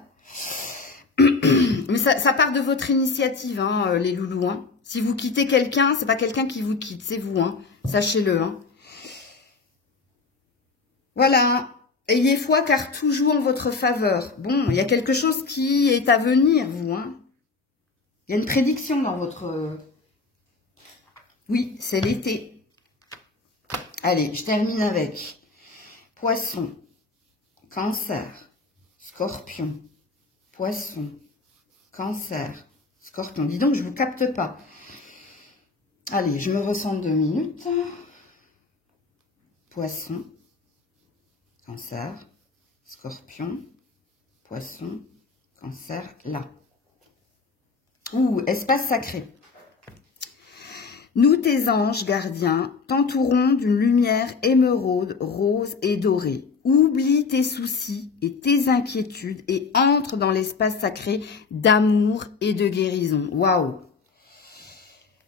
Mais ça part de votre initiative, hein, les loulous. Hein. Si vous quittez quelqu'un, c'est pas quelqu'un qui vous quitte, c'est vous. Hein. Sachez-le. Hein. Voilà. Ayez foi car tout joue en votre faveur. Bon, il y a quelque chose qui est à venir, vous. Hein. Il y a une prédiction dans votre... Oui, c'est l'été. Allez, je termine avec Poisson, Cancer, Scorpion, Poisson, Cancer, Scorpion. Dis donc, je vous capte pas. Allez, je me ressens 2 minutes. Poisson, Cancer, Scorpion, Poisson, Cancer, là. Ouh, espace sacré. Nous, tes anges gardiens, t'entourons d'une lumière émeraude, rose et dorée. Oublie tes soucis et tes inquiétudes et entre dans l'espace sacré d'amour et de guérison. Waouh!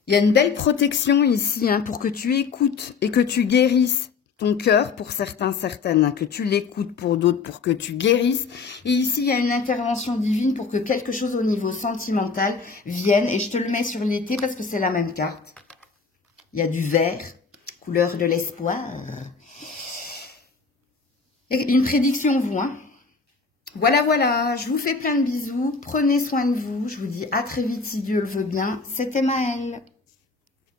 Il y a une belle protection ici hein, pour que tu écoutes et que tu guérisses ton cœur pour certains, certaines, hein, que tu l'écoutes pour d'autres, pour que tu guérisses. Et ici, il y a une intervention divine pour que quelque chose au niveau sentimental vienne. Et je te le mets sur l'été parce que c'est la même carte. Il y a du vert, couleur de l'espoir. Et une prédiction, vous. Hein. Voilà, voilà. Je vous fais plein de bisous. Prenez soin de vous. Je vous dis à très vite si Dieu le veut bien. C'était Maëlle.